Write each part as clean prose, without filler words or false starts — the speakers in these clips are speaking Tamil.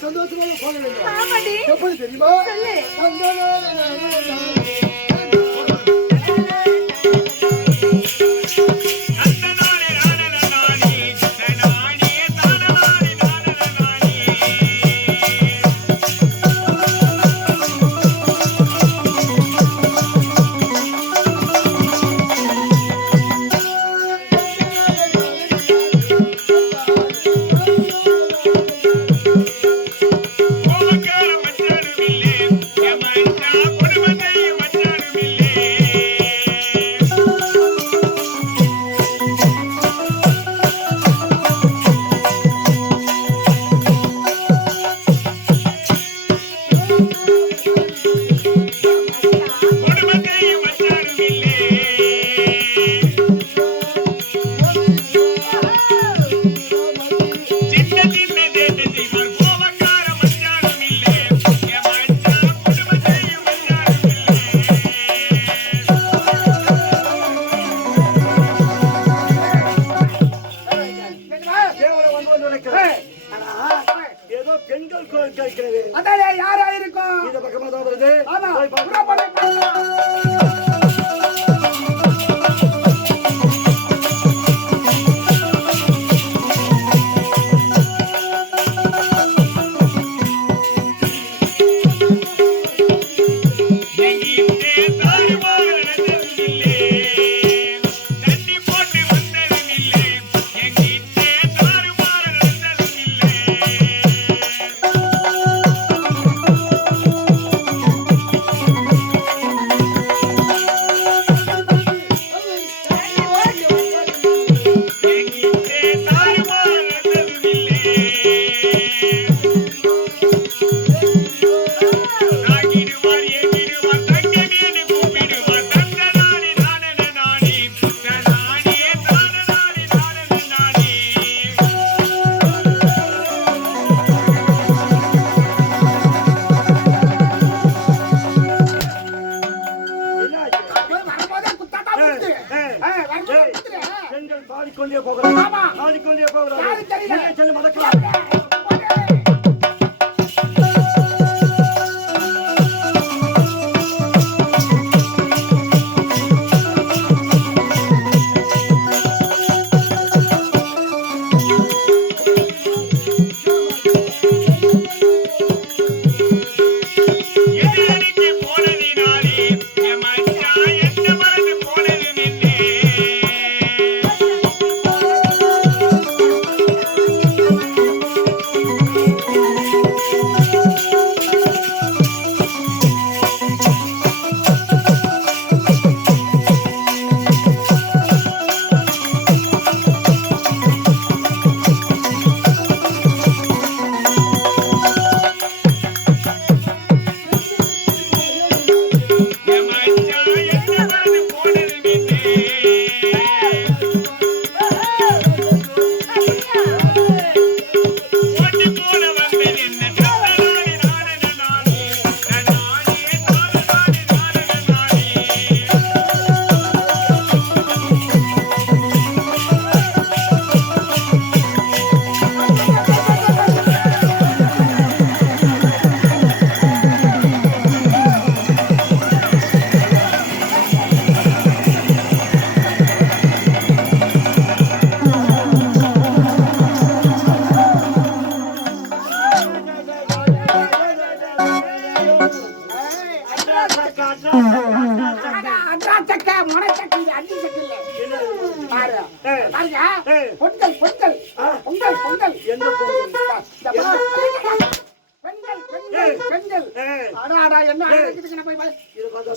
சந்தோஷமாக போக வேண்டும். எப்படி தெரியுமா? பாடிக்கொண்டே போகிறார். பாடிக்கொண்டே போகிறார். மடக்கலாம்.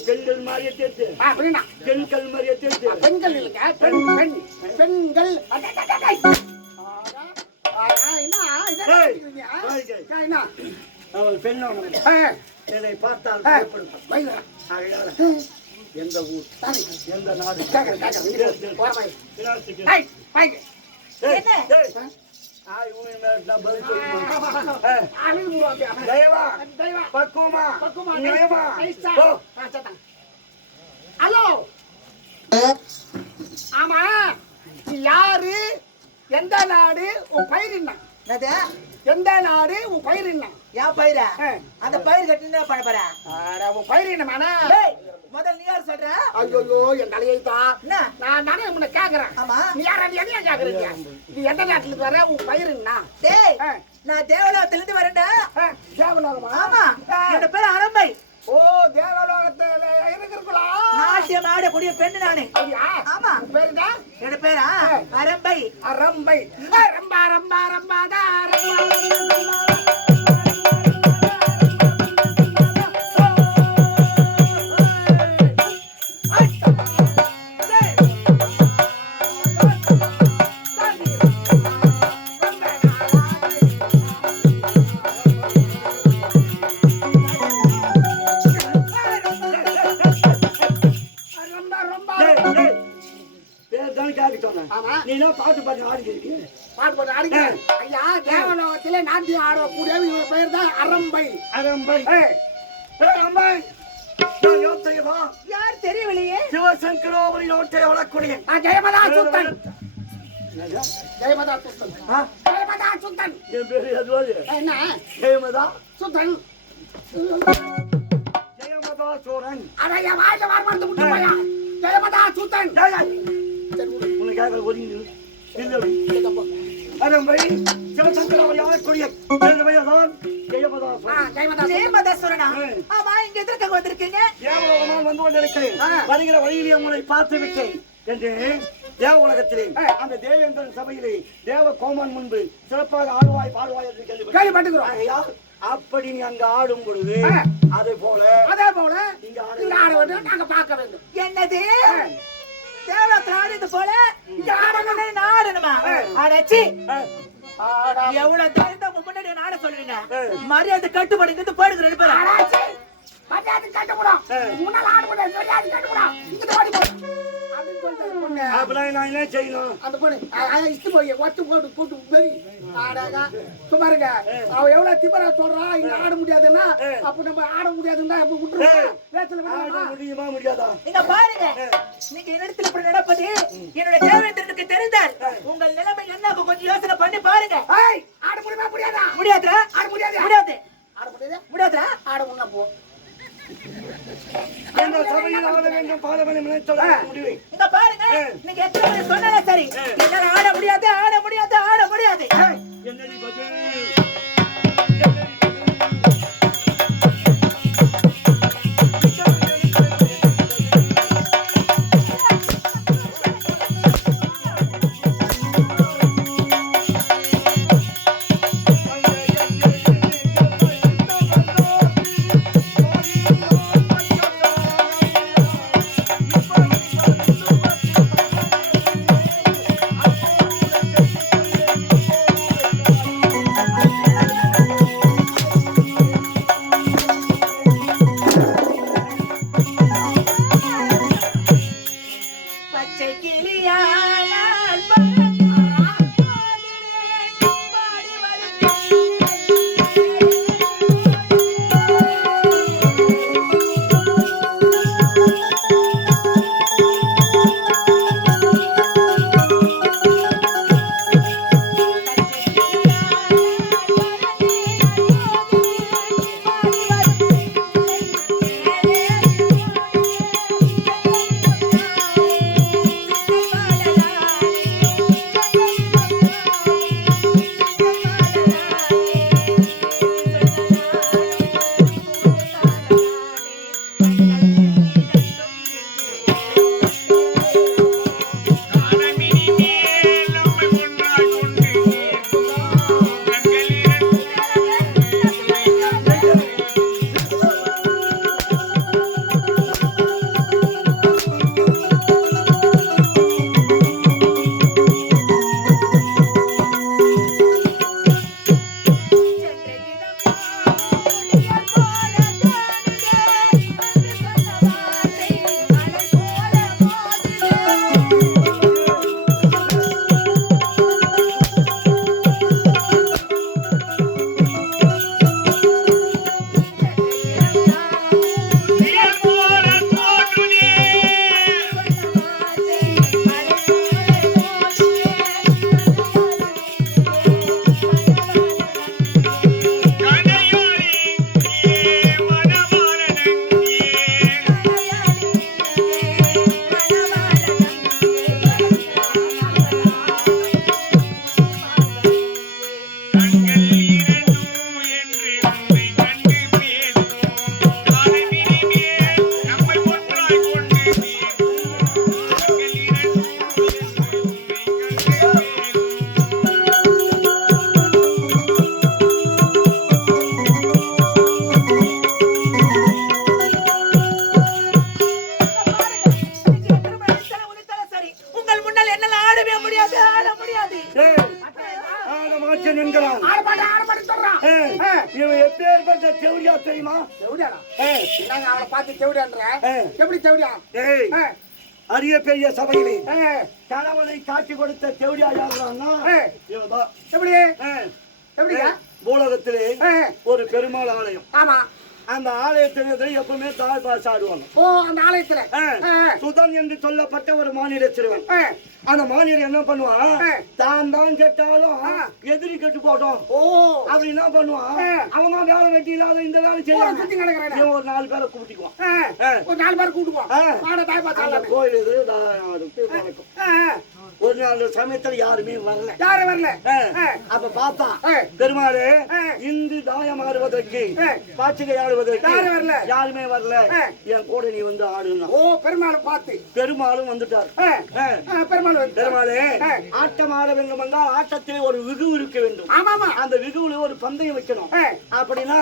பெண்கள் மாதிரியே தெரிஞ்சு பெண்கள் மாதிரியே தெரிஞ்சு பெண்கள் இல்லைங்க பெண்கள் அவள் பெண்ணோட என்னை பார்த்தால் எந்த ஊர் எந்த நாடு ஹலோ ஆமா யாரு எந்த நாடு உன் பயிர் என்ன? என்னது? எந்த நாடு உன் பயிர் என்ன? என் பயிரா? அந்த பயிர் கட்டி என்ன பண்ண போற? உன் பயிர் என்ன மானா? முதல்ல நீ யார் சொல்ற? ஐயோ என் தலையைத்தா என்ன? நான் நானே உன்னை கேக்குறேன். ஆமா, நீ யாரா? நீ என்ன கேக்குறீங்க? நீ எந்த நாட்டுல இருந்து வர? உன் பயிர் என்ன? டேய், நான் தேவலோகத்துல இருந்து வரேன்டா. தேவலோகமா? ஆமா, என்னோட பேர் அரம்பை. ஓ, தேவலோகத்துல இருக்கிறீங்களா? நாட்டியம் ஆடக்கூடிய பெண்ணு நானு. ஆமா, பேருடா? என்னோட பேரா அரம்பை. அரம்பை. ரம்பா ரம்பா ரம்பாதா ரம்பா. பாட்டு பாட்டு ஆடிக்கிறீங்க. பாட்டு பாட்டு ஆடிக்கிறேன். ஐயா, தேவலோகத்திலே நாட்டியம் ஆடக்கூடிய இவங்க பெயர் தான் அரம்பை. அரம்பை. அரம்பை. யார் தெரியவில்லையே? சிவசங்கரோவரி நோட்டை வளக்கூடிய ஜெயமதா சுத்தன். ஜெயமதா சுத்தன். ஜெயமதா சுத்தன். என் பேரு அதுவாது. என்ன? ஜெயமதா சுத்தன். ஜெயமதா சோரன். அடைய வாயில வார்மந்து விட்டு போயா. ஜெயமதா சுத்தன். உனக்காக ஒதுங்கி அரம்பை சிவசங்கரோவரி ஆடக்கூடிய ஜெயமதாசுரனா? ஆமா, இங்க எதற்காக வந்திருக்கீங்க? தேவலோகமாக வந்து கொண்டிருக்கிறேன். வருகிற வழியிலே உங்களை பார்த்து விட்டேன் என்று தேவ உலகத்திலே அந்த தேவேந்திரன் சபையிலே தேவ கோமான் முன்பு சிறப்பாக ஆடுவாய் பாடுவாய் என்று கேள்விப்பட்டிருக்கிறோம். அப்படி நீ அங்க ஆடும் பொழுது அதே போல இங்க ஆட வேண்டும், நாங்க பார்க்க வேண்டும். என்னது? தேவலோகத்துல ஆடுறது போல இங்க ஆடணும், ஆடணுமா? ஆடாச்சி, எவ்வளவு தைரியம் முன்னாடி நாட சொல்றீங்க? மரியாதை கட்டுப்படுங்கிறது போடுங்க ரெண்டு பேரும். மரியாதை கட்டுப்படும். முன்னால ஆடக்கூடாது, மரியாதை கட்டுப்படும். இங்க ஓடி போ. நான் என்ன செய்யணும்? அந்த பொண்ணு இஷ்டு போய் ஒத்து போட்டு கூட்டு பெரி ஆடாதா சுமாருங்க. அவ எவ்வளவு திபரா சொல்றா இங்க ஆட முடியாதுன்னா அப்ப நம்ம ஆட முடியாதுன்னா அப்ப விட்டுருவோம். முடியுமா முடியாதா? நீங்க பாருங்க, நீங்க என்னிடத்தில் இப்படி நடப்பது என்னோட தேவேந்திரனுக்கு தெரிந்தால் உங்கள் நிலைமை என்ன கொஞ்சம் யோசனை பண்ணி பாருங்க. ஆட முடியுமா முடியாதா? முடியாதா? ஆட முடியாது. முடியாது. ஆட முடியாது. முடியாதா? ஆட முன்னா போ. இந்த சபையில் ஆட வேண்டும் பாட வேண்டும் நினைத்தோட முடிவு. இங்க பாருங்க, நீங்க எத்தனை சொன்னாலும் சரி என்னால ஆட முடியாது, ஆட முடியாது, ஆட முடியாது. என்னடி பதில்? மாற்றேன் என்கிறான். ஆடமாட்டேன் சொல்றான். இவன் எப்பேற்பட்ட தேவடியா தெரியுமா? தேவடியாடா? நாங்க அவனை பார்த்து தேவடியான்ற. எப்படி தேவடியா? அரிய பெரிய சபையிலே கணவனை காட்டி கொடுத்த தேவடியா யாருன்னா இவன்தான். எப்படி எப்படியா? பூலகத்திலே ஒரு பெருமாள் ஆலயம். ஆமா. அந்த ஆலயத்தில் எப்பவுமே தாய் பாஸ் ஆடுவாங்க. ஓ, அந்த ஆலயத்துல சுதன் என்று சொல்லப்பட்ட ஒரு மாநில சிறுவன். அந்த மாநிலம் என்ன பண்ணுவான்? தான் தான் கேட்டாலும் எதிரி கெட்டு போட்டோம். ஓ, அப்படி என்ன பண்ணுவான்? அவன் தான் வேலை வெட்டி இல்லாத இந்த வேலை செய்ய சுத்தி கிடக்குறான். ஒரு 4 பேரை கூப்பிட்டுக்குவான். ஒரு 4 பேரை கூப்பிட்டுக்குவான். கோயில் இது ஒரு நாள் சமயத்துல யாருமே வரல. யாரும் வரல. அப்ப பார்த்தா பெருமாளே இந்து தாயம் ஆடுவதற்கு பாச்சிகை ஆடுவதற்கு யாருமே வரல. என் கூட நீ வந்து ஆடுனா. ஓ, பெருமாளும் பார்த்து பெருமாளும் வந்துட்டார். பெருமாளே ஆட்டம் ஆட வேண்டும் என்றால் ஆட்டத்திலே ஒரு விகு இருக்க வேண்டும். ஆமாமா. அந்த விகுல ஒரு பந்தயம் வைக்கணும். அப்படின்னா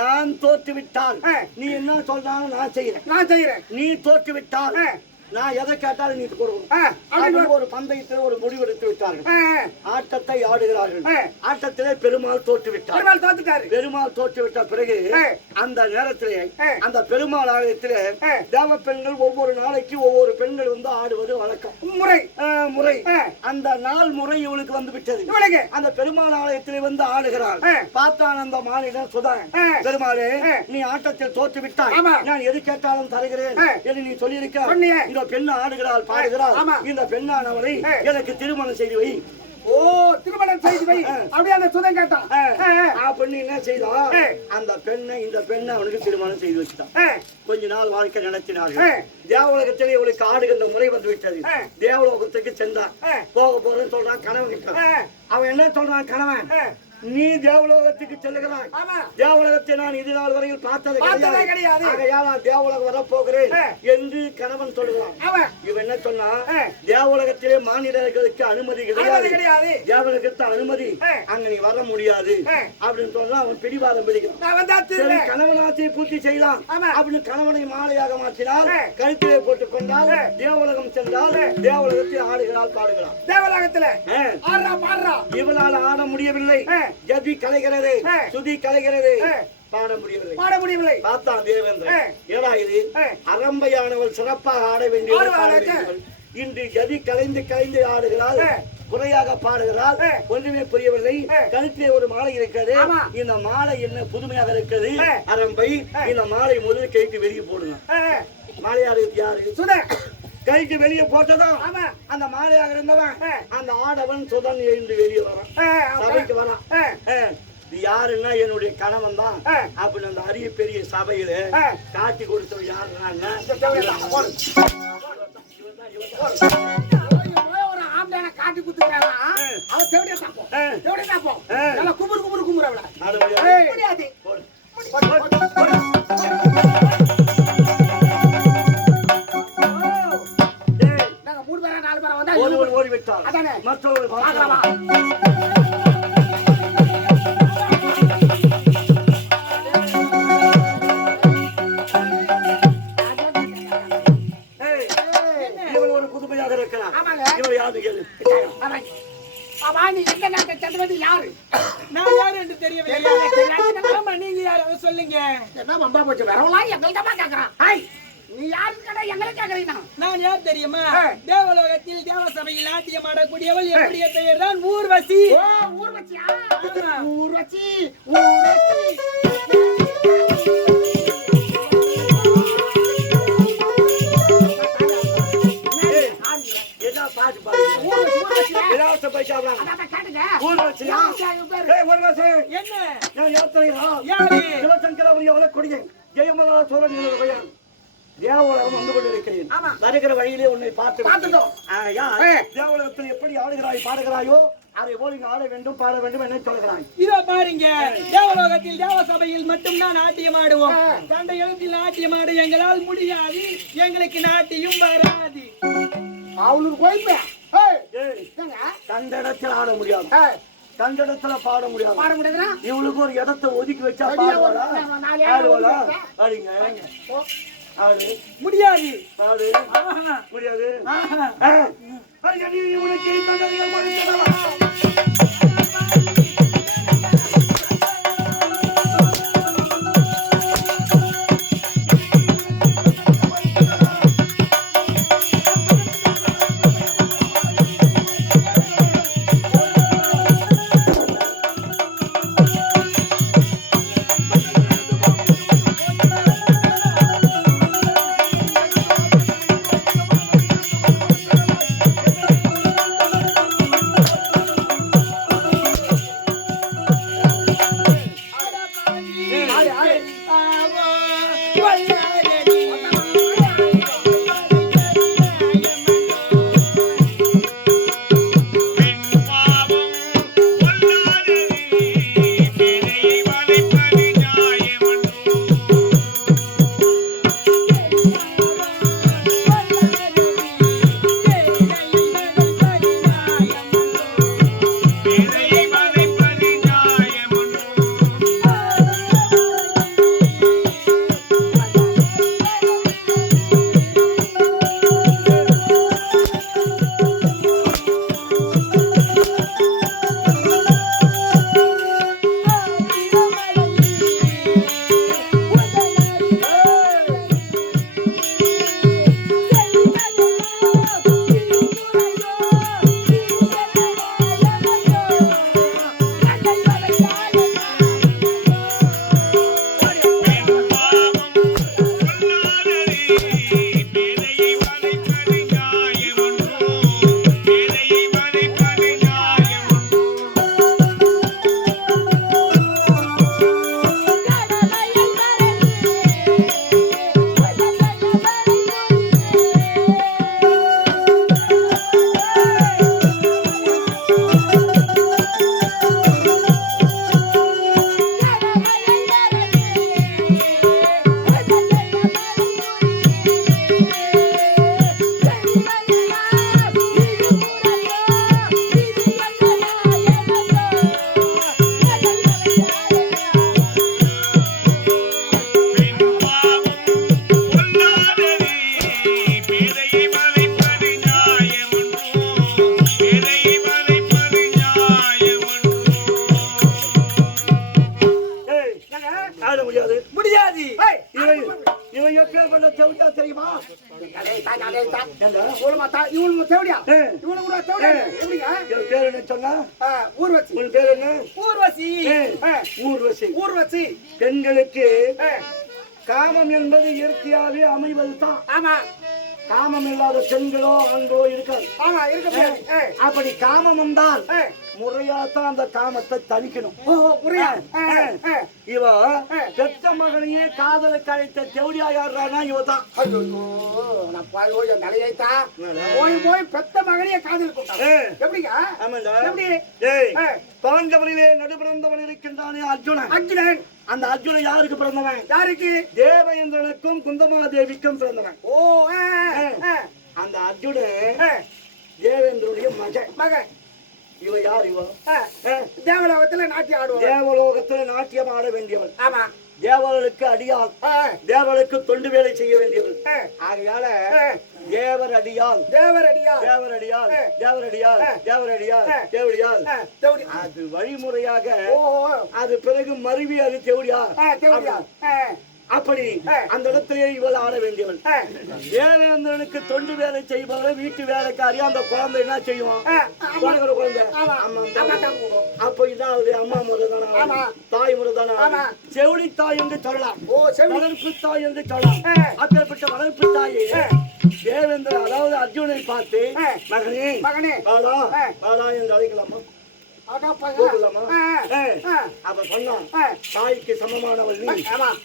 நான் தோற்று விட்டால் நீ என்ன சொல்றாலும் நான் செய்யறேன். நீ தோற்று விட்டால் நான் எதை கேட்டாலும் நீ கொடுக்கணும். ஒரு பந்தயத்தில் ஒரு முடிவு எடுத்து விட்டார்கள். ஆட்டத்தை ஆடுகிறார்கள். ஆட்டத்திலே பெருமாள் தோற்று விட்டார். பெருமாள் தோற்று விட்ட பிறகு அந்த நேரத்திலே அந்த பெருமாள் ஆலயத்திலே தேவ பெண்கள் ஒவ்வொரு நாளைக்கு ஒவ்வொரு பெண்கள் வந்து ஆடுவது வழக்கம். முறை அந்த நாள் முறை இவளுக்கு வந்து விட்டது. அந்த பெருமாள் ஆலயத்திலே வந்து ஆடுகிறாள். பார்த்தான் அந்த மாநிலம் சுதான். பெருமாளே நீ ஆட்டத்தில் தோற்று விட்டாய். நான் எது கேட்டாலும் தருகிறேன் என்று நீ சொல்லியிருக்க. பெண் ஆடுகிறாள், பாடுகிறாள். இந்த பெண்ணானவரை எனக்கு திருமணம் செய்து வை. ஓ, திருமணம் செய்து வை. அப்படியே அந்த சுதன் கேட்டான். பெண்ணு என்ன செய்தா? அந்த பெண்ணை இந்த பெண்ணை அவனுக்கு திருமணம் செய்து வச்சுட்டான். கொஞ்ச நாள் வாழ்க்கை நடத்தினார்கள். தேவலோகத்திலே இவளுக்கு ஆடுகின்ற முறை வந்து விட்டது. தேவலோகத்துக்கு சென்றான். போக போறேன்னு சொல்றான் கணவன் கிட்ட. அவன் என்ன சொல்றான்? கணவன் நீ தேவலோகத்துக்கு செல்லுகிறாய். தேவலோகத்தை நான் இது நாள் வரையில் பார்த்தது கிடையாது. ஆகையால் தேவலோகம் வரப்போகிறேன் என்று கணவன் சொல்லுகிறான். இவன் என்ன சொன்னா? தேவலோகத்திலே மாநிலங்களுக்கு அனுமதி கிடையாது. தேவலோகத்து அனுமதி அங்க நீ வர முடியாது அப்படின்னு சொன்னா அவன் பிடிவாதம் பிடிக்கிறான். கணவன் ஆசையை பூர்த்தி செய்யலாம் அப்படின்னு கணவனை மாலையாக மாற்றினால் கழுத்திலே போட்டுக் கொண்டால் தேவலோகம் சென்றால் தேவலோகத்தில் ஆடுகிறாள், பாடுகிறாள். தேவலோகத்துல இவளால் ஆட முடியவில்லை. ஜதி கலைகிறது, சுதி கலைகிறது, பாட முடியவில்லை. பார்த்தான் தேவேந்திரன். ஏடா இது அரம்பையானவள் சிறப்பாக ஆட வேண்டிய இன்று ஜதி கலைந்து ஆடுகிறாள், குறையாக பாடுகிறாள். ஒன்றுமே புரியவில்லை. கழுத்திலே ஒரு மாலை இருக்கிறது. இந்த மாலை என்ன புதுமையாக இருக்கிறது? அரம்பை இந்த மாலை முதல் கைக்கு வெளியே போடுங்க. மாலையாரு யாரு? சுதன். கைக்கு வெளியே போட்டதும் அந்த மாலையாக இருந்தவன் அந்த ஆடவன் சுதன் எழுந்து வெளியே வரான், சபைக்கு வரான். யாருன்னா என்னுடைய கணவன் தான் அப்படின்னு அந்த அரிய பெரிய சபையில காட்டி கொடுத்தவன் யாருன்னா காட்டி குத்துறாங்க. அவன் தேவடியா சாப்போம். நல்லா குமுறு அவள. முடியாது. நாங்க 3 பேரா 4 பேரா வந்தா ஒரு ஓடி விட்டான். அதானே மற்றவர்கள் பார்க்கலாமா? நீங்க யாரு சொல்லுங்க. என்ன வம்பா போச்சு? வரவலாம் எங்கள்கிட்ட கேக்குறான். நீ யாரு கடை எங்களை கேக்குறீங்க? நான் யார் தெரியுமா? தேவலோகத்தில் தேவ சபையில் நாட்டியம் ஆடக்கூடியவள் என்னுடைய பெயர் தான் ஊர்வசி. ஊர்வசியா? ஊர்வசி. தேவலோகம் வந்து கொண்டிருக்கிறேன். வருகிற வழியிலே உன்னை பார்த்துட்டோம். தேவலோகத்தில் எப்படி ஆடுகிறாய், பாடுகிறாயோ அதை போல் இங்க ஆட வேண்டும், பாட வேண்டும் என்ன சொல்கிறாய்? இதோ பாருங்க, தேவலோகத்தில் தேவ சபையில் மட்டும் தான் நாட்டியம் ஆடுவோம். கண்ட இடத்தில் நாட்டியம் ஆட எங்களால் முடியாது. எங்களுக்கு நாட்டியம் வராது. அவளுக்கு போய்ப்பேன். கண்ட இடத்தில் ஆட முடியாது, கண்ட இடத்துல பாட முடியாது. இவளுக்கு ஒரு இடத்தை ஒதுக்கி வச்சா முடியாது. முடியாது. மாத்தா ஏண்டா? இவ்வளவு மாத்தா இவனுக்கு தேவடியா ஏ. இவனு கூட தேவடியா எப்படிங்க என் பேர் என்ன சொன்னா? ஊர்வசி உன் பேர் என்ன? ஊர்வசி ஏ, ஊர்வசி. ஊர்வசி பெண்களுக்கு காமம் என்பது இயற்கையாவே அமைவது தான். ஆமா காமம் இல்லாத பெண்களோ ஆண்களோ இருக்காது. ஆமா இருக்க முடியாது அப்படி காமம் வந்தால் முறையாத்தான் அந்த காமத்தை தணிக்கணும். ஓஹோ புரியா இவ பெற்ற மகனையே காதலுக்கு அழைத்த தேவடியா யாருன்னா இவதான். ஐயோ நான் பாயோ என் தலையைத்தா போய் பெத்த மகனையே காதல் கூட்டாங்க எப்படிங்க ஆமாண்டா. எப்படி ஏய், பாண்டவரிலே நடுபிறந்தவன் இருக்கின்றானே அர்ஜுனன். அர்ஜுனன் அந்த அர்ஜுனன் யாருக்கு பிறந்தவன்? யாருக்கு தேவேந்திரனுக்கும் குந்தமாதேவிக்கும் பிறந்தவன். ஓ அந்த அர்ஜுனன் தேவேந்திரனுடைய மகன். மகன் இவ யார்? இவ தேவலோகத்துல நாட்டியம் ஆடுவாங்க தேவலோகத்துல நாட்டியம் ஆட வேண்டியவன். ஆமா தேவர்களுக்கு அடியாள், தேவர்களுக்கு தொண்டு வேலை செய்ய வேண்டியவன். ஆகையால தேவர் அடியாள், தேவரடியா தேவரடியாள், தேவரடியாள், தேவரடியாள், தேவடியாள். அது வழிமுறையாக அது பிறகு மருவி அது தேவடியா. தேவடியா அப்படி அந்த இடத்திலே இவள் ஆட வேண்டியவள். தேவேந்திரனுக்கு தொண்டு வேலை செய்பவள் வீட்டு வேலைக்காரி. அந்த குழந்தை என்ன செய்யும்? குழந்தை குழந்தை அப்ப இதாவது அம்மா முறை தானே, தாய் முறை தானே. செவிலி தாய் என்று சொல்லலாம், வளர்ப்பு தாய் என்று சொல்லலாம். அப்பேற்பட்ட வளர்ப்பு தாயை தேவேந்திர அதாவது அர்ஜுனை பார்த்து மகனே மகனே வாடா வாடா என்று அழைக்கலாமா? கூப்பிடலாமா? அப்ப சொன்னான், தாய்க்கு சமமானவள் நீ,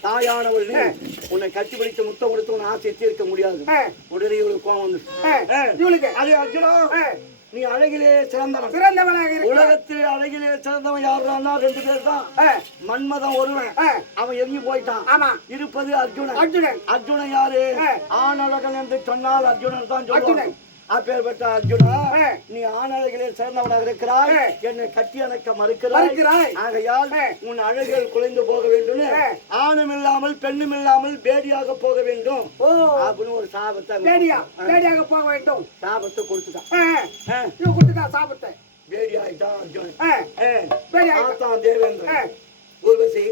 தாயானவள் நீ. உன்னை கட்டி பிடித்து முத்தம் கொடுத்து உன் ஆசையை தீர்க்க முடியாது. உடனே இவளுக்கு கோவம் வந்து அது அர்ஜுனா நீ அழகிலே சிறந்தவனாக உலகத்தில் அழகிலே சிறந்தவன் யாருன்னா 2 பேர் தான். மன்மதன் ஒருவன், அவன் எங்கி போயிட்டான். இருப்பது அர்ஜுனன். அர்ஜுனன் யாரு? ஆணழகன் என்று சொன்னால் அர்ஜுனன் தான் சொல்லுவான். அப்பேற்பட்ட அர்ஜுனா நீ ஆணழகிலே சிறந்தவனாக இருக்கிறாய், என்னை கட்டி அணைக்க மறுக்கிறாய். ஆகையால் உன் அழகுகள் குறைந்து போக வேண்டும், ஆணும் இல்லாமல் பெண்ணும் இல்லாமல் பேடியாக போக வேண்டும் அப்படின்னு ஒரு சாபத்தை பேடியாக போக வேண்டும் சாபத்தை கொடுத்துட்டான். சாபத்தை பேடி ஆயிட்டான் அர்ஜுனன். தேவேந்திரன் ஊர்வசி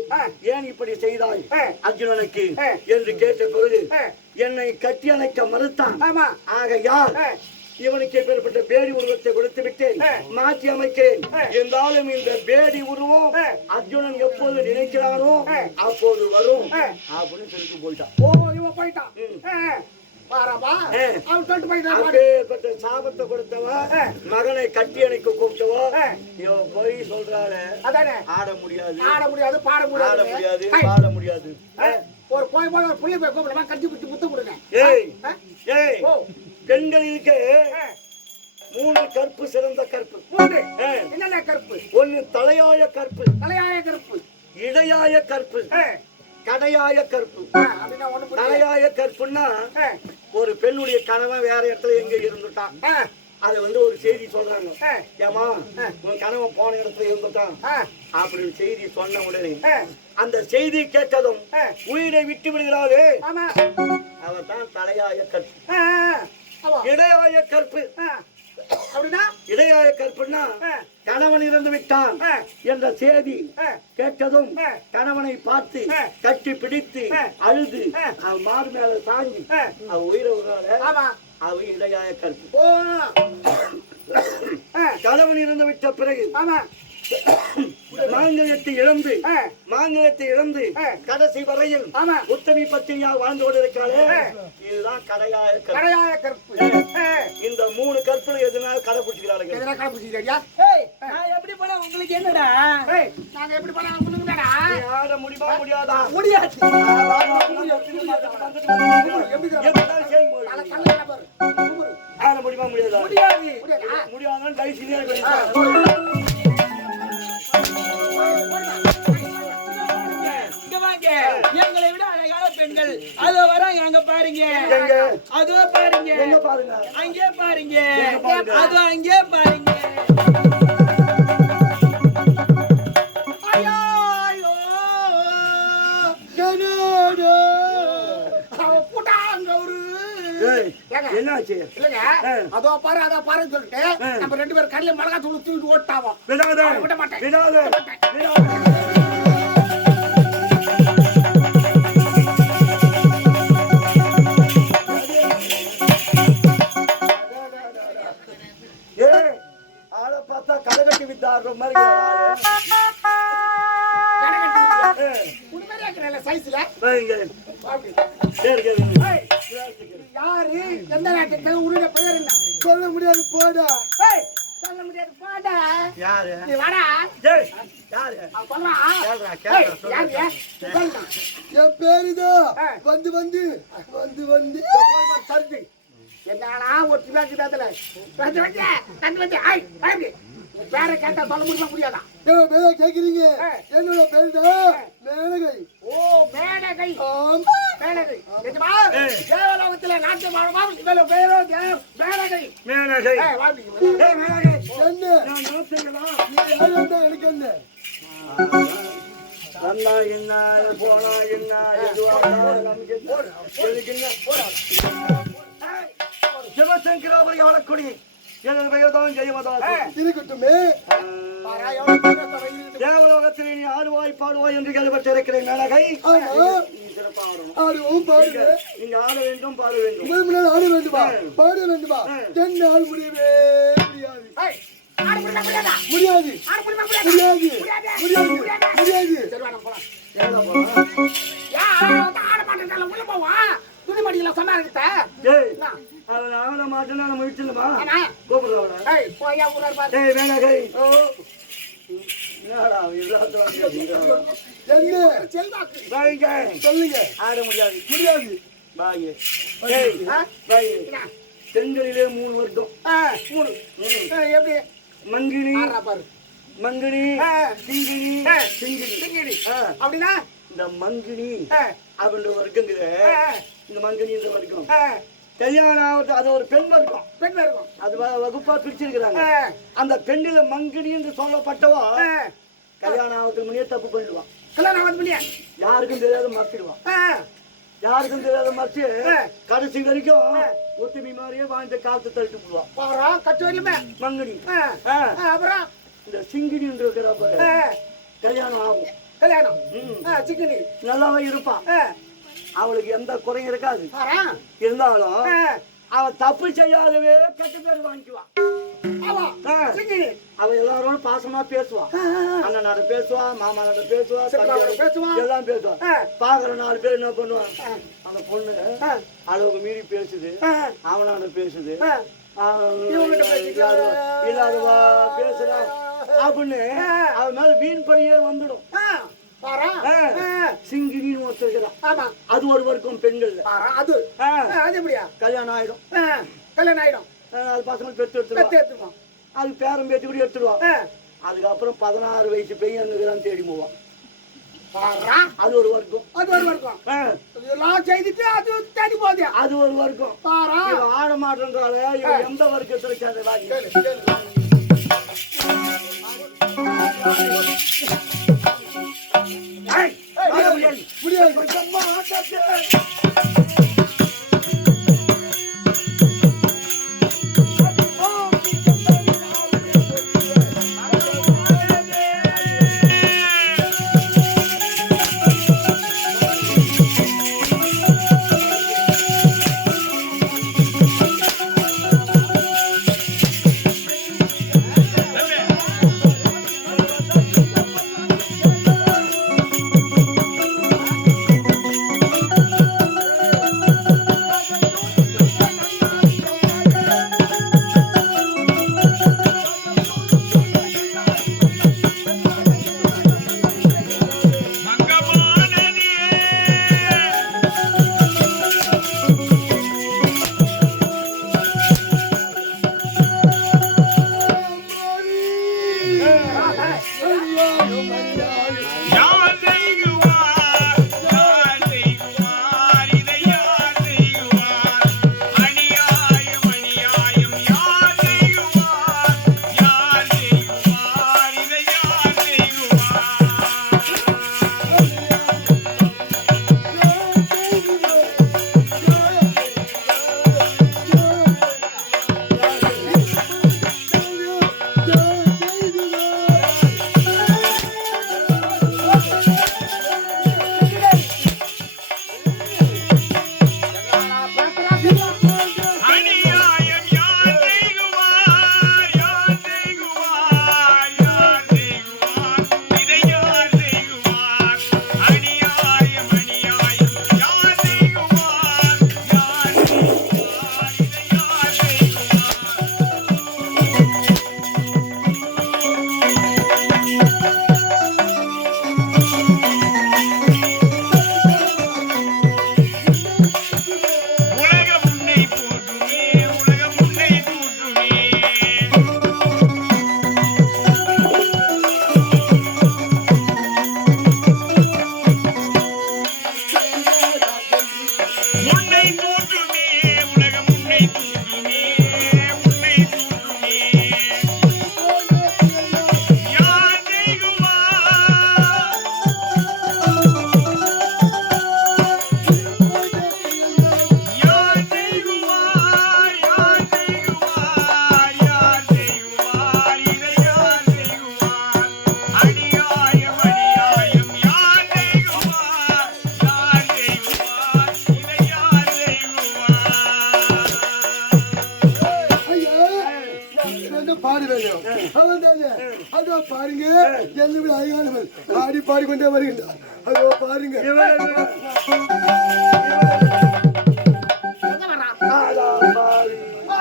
ஏன் இப்படி செய்தாய் அர்ஜுனனுக்கு என்று கேட்ட பொழுது என்னை கட்டி அணைக்க மறுத்தான். ஆகையால் இவனுக்கு பெறப்பட்ட பேடி உருவத்தை கொடுத்து விட்டேன், மாற்றி அமைக்கிறேன். இருந்தாலும் இந்த பேடி உருவம் அர்ஜுனன் எப்போது நினைக்கிறானோ அப்போது வரும் அப்படின்னு சொல்லிட்டு போயிட்டான். சாபத்தை கொடுத்தவ மகனை கட்டி அணைக்க கூப்பிட்டவோ இவ போய் சொல்றாரு ஆட முடியாது பாட முடியாது. ஒரு போய் ஒரு புள்ளி போய் கூப்பிடுமா கட்டி பிடிச்சி முத்தம் கொடுங்க. பெண்களுக்கு 3 கற்பு சிறந்த கற்பு. என்னென்ன கற்பு? 1 தலையாய கற்பு, இடையாய கற்பு, கடையாய கற்பு. தலையாய கற்புன்னா ஒரு பெண்ணுடைய கணவன் வேற இடத்துல எங்க இருந்துட்டான், அதை ஒரு செய்தி சொல்றாங்க. ஏமா உன் கணவன் போன இடத்துல இருந்துட்டான் அப்படின்னு செய்தி சொன்ன உடனே அந்த செய்தி கேட்டதும் உயிரை விட்டு விடுகிறாளே அவ தான் தலையாய கற்பு. இடையாய கற்பு அப்படின்னா இடையாய கற்புன்னா கணவன் இறந்து விட்டான் என்ற செய்தி கேட்டதும் கணவனை பார்த்து கட்டி பிடித்து அழுது அவ மாறு மேல சாங்கி அவ உயிரை அவ இடையாய கற்பு. கணவன் இறந்து விட்ட பிறகு மாங்கல்யத்தை இழந்து கடைசி வரையில் உத்தமி பத்தினியாக வாழ்ந்து கொண்டிருக்காளே இதுதான் கடையாய கற்பு. இந்த 3 கற்பு எதுனால கடைபிடிக்கிறாங்க. எப்படி போனா உங்களுக்கு என்னடா? நாங்க எப்படி பண்ணா முன்னுங்கடா ஆட முடியுமா முடியாதா? முடியாது. ஆட முடியுமா முடியாதா? முடியாதுன்னு டைசிலே எங்களை விட அழகான பெண்கள் அதோ வராங்க. அங்க பாருங்க, அதோ பாருங்க, அங்கே பாருங்க, அதோ அங்கே பாருங்க. என்னாச்சு? இல்லங்க அதோ பாரு அதோ பாருன்னு சொல்லிட்டு நம்ம 2 பேரும் கல்ல மிளகா தூள் தூக்கிட்டு ஓட்டாவோம். விட மாட்டேன். உண்மையா இருக்கிற சைஸ்ல வைங்க. அப்படி சரி சரி. ஏய், யாரு எந்த நாட்டுக்கு உன்னுடைய பெயர் என்ன சொல்ல முடியாது போடா ஏய் சொல்ல முடியாது போடா யாரு? நீ வாடா டேய், யாரு? அவன் சொல்றான் கேளுடா, கேளுடா, சொல்லு. யாரு என் பேருதான் வந்து வந்து வந்து வந்து சர்ஜி என்னடா ஒரு சிவாஜி தாத்தல வந்து ஐய் ஐய் பேரை கேட்டா சொல்ல முடியுமா முடியாதா என் பேரை கேக்குறீங்க என்னோட பேருதான் மேனகை. ஓ மேனகை ஆமா மேனகை எஜமா தேவலோகத்துல நாட்டிய மாணவா இவளோ பேரோ மேனகை மேனகை. ஏய் வாடி டேய், மேனகை. என்ன நான் நாட்டுங்களா? யாருன்னா எனக்கு என்ன வந்தா என்ன, போனா என்ன, எதுவா இருந்தாலும் நமக்கு என்ன? எனக்கு என்ன? சிவசங்கராபுரி ஆளக்குடி எனது பெயர்தான் ஜெயமதாசு. இருக்கட்டுமே. பாரா எவ்வளவு தூரத்தை வைத்து தேவலோகத்தில் நீ ஆடுவாய் பாடுவாய் என்று கேள்விப்பட்டிருக்கிறேன் மேனகை. ஆமா நீ சிறப்பா ஆடணும். ஆடுவோம் பாடுவேன். நீங்க ஆட வேண்டும் பாட வேண்டும். உங்கள் முன்னால் ஆட வேண்டுமா பாட வேண்டுமா என்னால் முடியவே முடியாது. ஏய் ஆட முடியாதா முடியாது ஆட முடியாதா முடியாது முடியாது முடியாது. சரி வாடா போலாம் ஏடா போறா? யா ஆட மாட்டேன்ல உள்ள போவா துணி மடியில சொன்னா கிட்ட டேய், அவன் ஆட மாட்டேன்னு நான் முயற்சிலமா ஆனா கூப்பிடுவாங்க. ஏய் போயா ஊரர் பாரு டேய் மேனகை. என்னடா எல்லாத்தையும் என்ன செல்வாக்கு பாய்ங்க. சொல்லுங்க. ஆட முடியாது. முடியாது. பாய். டேய், பாய். என்ன பெண்களிலே 3 வர்க்கம். மூணு எப்படி மங்கினி, ஆறா பாரு மங்கினி, ஆ. சிங்கினி, ஆ. சிங்கினி. சிங்கிடி ஆ. அப்படினா இந்த மங்கினி அப்படின்ற வர்க்கங்குது. இந்த மங்கினி இந்த வர்க்கம் கல்யாணம் ஆகுது. அது ஒரு பெண் வர்க்கம். பெண் இருக்கும் அது வகுப்பா பிரிச்சிருக்கிறாங்க. அந்த பெண்ணில மங்கினி என்று சொல்லப்பட்டவா கல்யாணம் ஆகுறதுக்கு முன்னே தப்பு பண்ணிடுவான். கல்யாணம் ஆகுது பண்ணியா யாருக்கும் தெரியாத மறைச்சிடுவான். யாருக்கும் தெரியாத மறைச்சு கடைசி வரைக்கும் ஒத்துமை மாதிரியே வாழ்ந்த காலத்தை தள்ளிட்டு போடுவான். பாரா கட்டு வரலுமே மங்கினி. அப்புறம் இந்த சிங்கினி இருக்கிறப்ப கல்யாணம் ஆகும். கல்யாணம் சிக்கனி நல்லாவே இருப்பான். அவளுக்கு எந்த குறையும் இருக்காது. பாரா இருந்தாலும் அவன் தப்பு செய்யாதவே கெட்ட பேர் வாங்கிக்குவான். ஆமா சிக்கனி அவன் எல்லாரோட பாசமா பேசுவான். அண்ணனோட பேசுவா, மாமாவோட பேசுவா, தம்பியோட பேசுவான். எல்லாம் பேசுவான். பாக்குற 4 பேர் என்ன பண்ணுவான்? அந்த பொண்ணு அளவுக்கு மீறி பேசுது, அவனோட பேசுது, இல்லாதவா பேசுறா அப்படின்னு அவன் மேல வீண் பழியே வந்துடும். பாரா சிங்கினின்னு ஒருத்தருக்கிறான். ஆமா அது ஒரு வர்க்கம் பெண்கள். பாரா அது அது எப்படியா கல்யாணம் ஆயிடும். கல்யாணம் ஆயிடும் அது பசங்க பெற்று எடுத்துருவான். எடுத்துருவோம் அது பேரம் பேத்தி கூட எடுத்துருவான். அதுக்கப்புறம் 16 வயசு பையன் அந்த தேடி போவான். பாரா அது ஒரு வர்க்கம். அது ஒரு வர்க்கம் இதெல்லாம் செய்துட்டு அது தேடி போகுது அது ஒரு வர்க்கம். பாரா இவன் ஆட மாட்டேன்றால இவன் எந்த வர்க்கத்துல சேர்ந்தவாங்க? முடியாது. பாருங்க என்னை விட அழகானவள் ஆடி பாடிக்கொண்டே வருகின்றார். அதோ பாருங்க எங்க வர்றான்?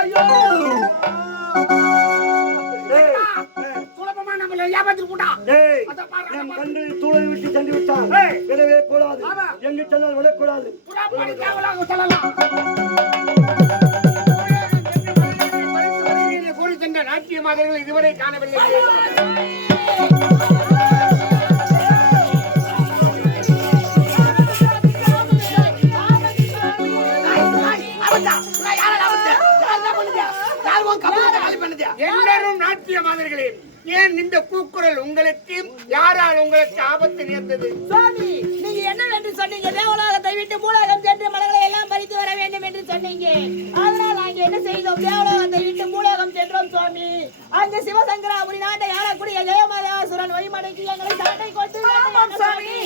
ஐயோ சுலபமா நம்மள ஏமாத்தி கூட்டா. அத பாரு கண்டு தூளை விட்டு சென்று விட்டான். விடவே கூடாது. எங்கு சென்றால் விடக்கூடாது. புறாப்படி கேவலாக சொல்லலாம். கூறி சென்ற நாட்டிய மாதர்கள் இதுவரை காணவில்லை. எல்லாரும் நாட்டிய மாதர்களே, ஏன் இந்த கூக்குரல் உங்களுக்கு? யாரால் உங்களுக்கு ஆபத்து நேர்ந்தது? சுவாமி, நீங்க என்ன என்று சொன்னீங்க? தேவலோகத்தை விட்டு பூலோகம் சென்று மலர்களை எல்லாம் பறித்து வர வேண்டும் என்று சொன்னீங்க. அதனால் நாங்க என்ன செய்தோம்? தேவலோகத்தை விட்டு பூலோகம் சென்றோம் சுவாமி. அங்கு சிவசங்கராபுரி நாட்டை ஆளக்கூடிய ஜெயமதாசுரன் வழிமடைக்கு எங்களை சண்டை கொண்டு சுவாமி.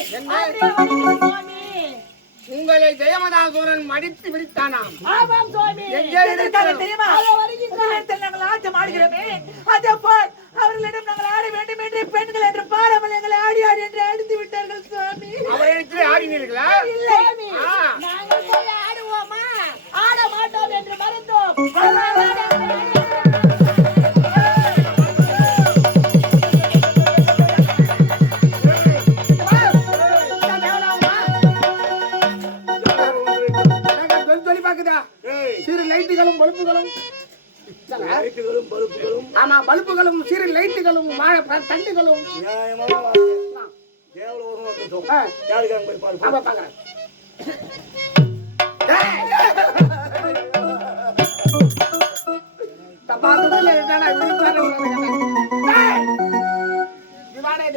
உங்களை ஜெயமதாசுரன் மடித்து விடுத்தானாம். ஆமாம் சுவாமி. எதற்காக தெரியுமா? நாங்கள் ஆட்டம் ஆடுகிறோமே, அதே போல் அவர்களிடம் நாங்கள் ஆட வேண்டும் என்று பெண்கள் என்று பாராமல் எங்களை ஆடி ஆடி என்று அடித்து விட்டார்கள் சுவாமி. அவரிடத்திலே ஆடினீர்களா? இல்லை, நாங்கள் போய் ஆடுவோமா? ஆட மாட்டோம் என்று மறந்தோம். சிறு லைட்டுகளும் பல்புகளும், ஆமா பல்புகளும் சிறு லைட்டுகளும் தண்டுகளும் யாருக்காக போய் பாருங்க. ஆமா பாக்குறேன்.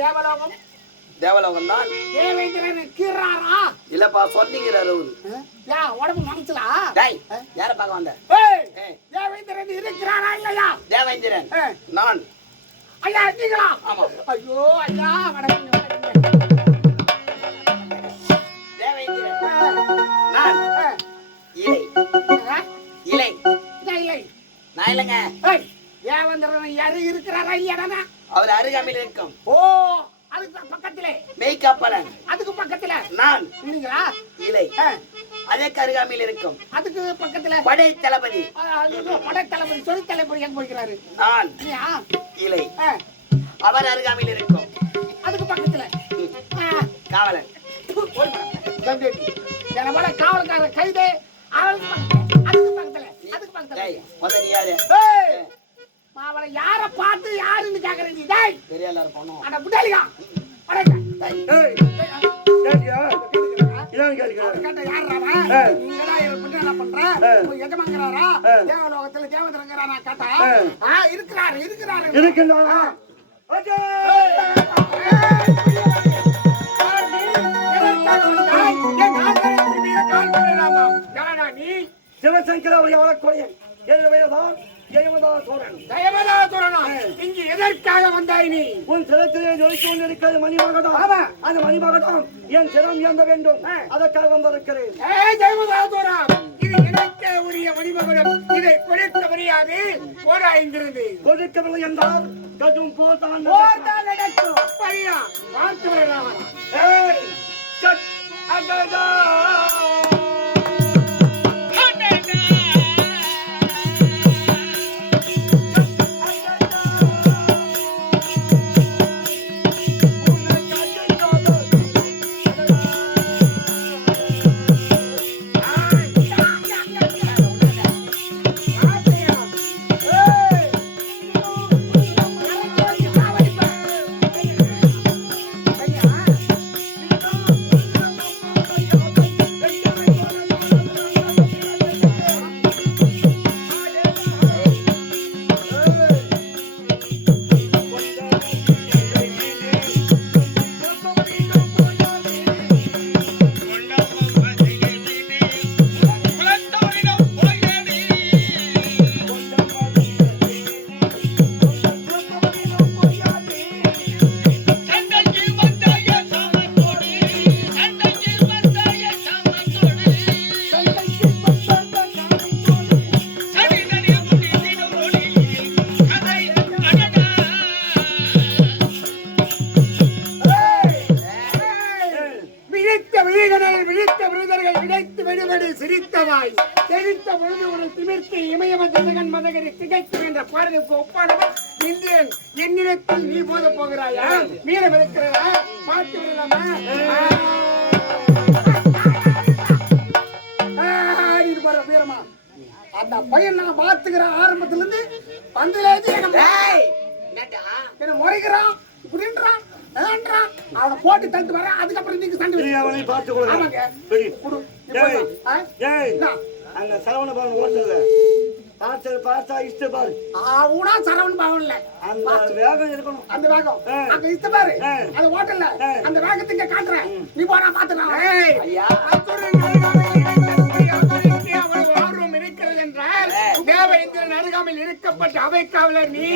தேவலோகம் தேவலோகம் தான். தேவேந்திரன் கீறாரா? இல்லப்பா சொன்னீங்கிறாரு அவரு. உடம்பு மனசுலா? டேய் யார பார்க்க வந்த? தேவேந்திரன் இருக்கிறாரா இல்லையா? தேவேந்திரன் நான். ஐயா நீங்களா? ஆமா. ஐயோ ஐயா வணக்கம். தேவேந்திரன் நான். இலை இலை இல்லை நான் இல்லைங்க. தேவேந்திரன் யாரு இருக்கிறாரா இல்லையா? அவர் அருகாமையில் இருக்கும். ஓ அதுக்கு பக்கத்திலே மெய்காப்பலன். அதுக்கு பக்கத்துல நான். நீங்களா? இலை அதற்கு அருகாமையில் இருக்கும். அதுக்கு பக்கத்துல படை தளபதி. படை தளபதி சொல்லி தளபதி எங்க போய்க்கிறாரு? நான். இலை அவர் அருகாமையில் இருக்கும். அதுக்கு பக்கத்துல காவலன். காவல்கார கைது. அதுக்கு பக்கத்துல முதல் யாரு? அவளை யார பார்த்து யாருன்னு கேக்குறீங்க? பெரிய எல்லாரும் போனோம். அட புடலியா தேவலோகத்துல தேவதரங்கிறாரா கேட்டா இருக்கிறாரு இருக்கிறாரு. சிவசங்கர அவர்கள் வளர்க்கூடிய இங்கு எதற்காக வந்தாய் நீ? உன் சிரத்திலே ஜொலித்து கொண்டிருக்கிறது மணிமகடம். அந்த மணிமகடம் என் சிரம் இயந்த வேண்டும், அதற்காக வந்திருக்கிறேன். இது எனக்கே உரிய மணிமகடம். இதை கொடுக்க முடியாது. போராய்ந்திருந்து கொடுக்கவில்லை என்றால் கடும் போதான் நடக்கும். அப்படியா? பார்த்து வரலாம். கொண்டாய். தெரித்த பொழுது ஒரு திமிர்த்து இமயம ஜனகன் மதகரி திகைக்கும் என்ற பாடலுக்கு ஒப்பானவன் நின்றேன். என்னிடத்தில் நீ போத போகிறாயா? மீனம் இருக்கிறதா? பார்த்து விடலாமா? வீரமா அந்த பையன் நான் பாத்துக்கிறேன். ஆரம்பத்துல இருந்து பந்திலேருந்து என்ன முறைகிறான், இப்படின்றான், அவனை போட்டு தட்டு வர. அதுக்கப்புறம் நீங்க சண்டை அவனை பார்த்து ஆமாங்க. அந்த சரவண பவன் ஓட்டல பார்த்தா இஷ்ட பாரு. அவனா சரவண பவன் இல்ல, அந்த வேகம் இருக்கணும். அந்த வேகம் அங்க இஷ்ட பாரு. அந்த ஓட்டல்ல அந்த வேகத்தை இங்க காட்டுறேன். நீ போனா பாத்துக்கலாம். தேவேந்திரன் அருகாமையில் இருக்கப்பட்ட அவை காவலர் நீ.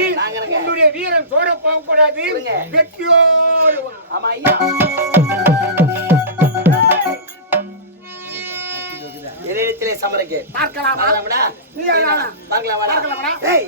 உன்னுடைய வீரன் சோர போக கூடாது. வெற்றியோடு ஆமா ஐயா. என்னிடத்திலே சமரக்கு பார்க்கலாமா? நீ பார்க்கலாமா? ஏய்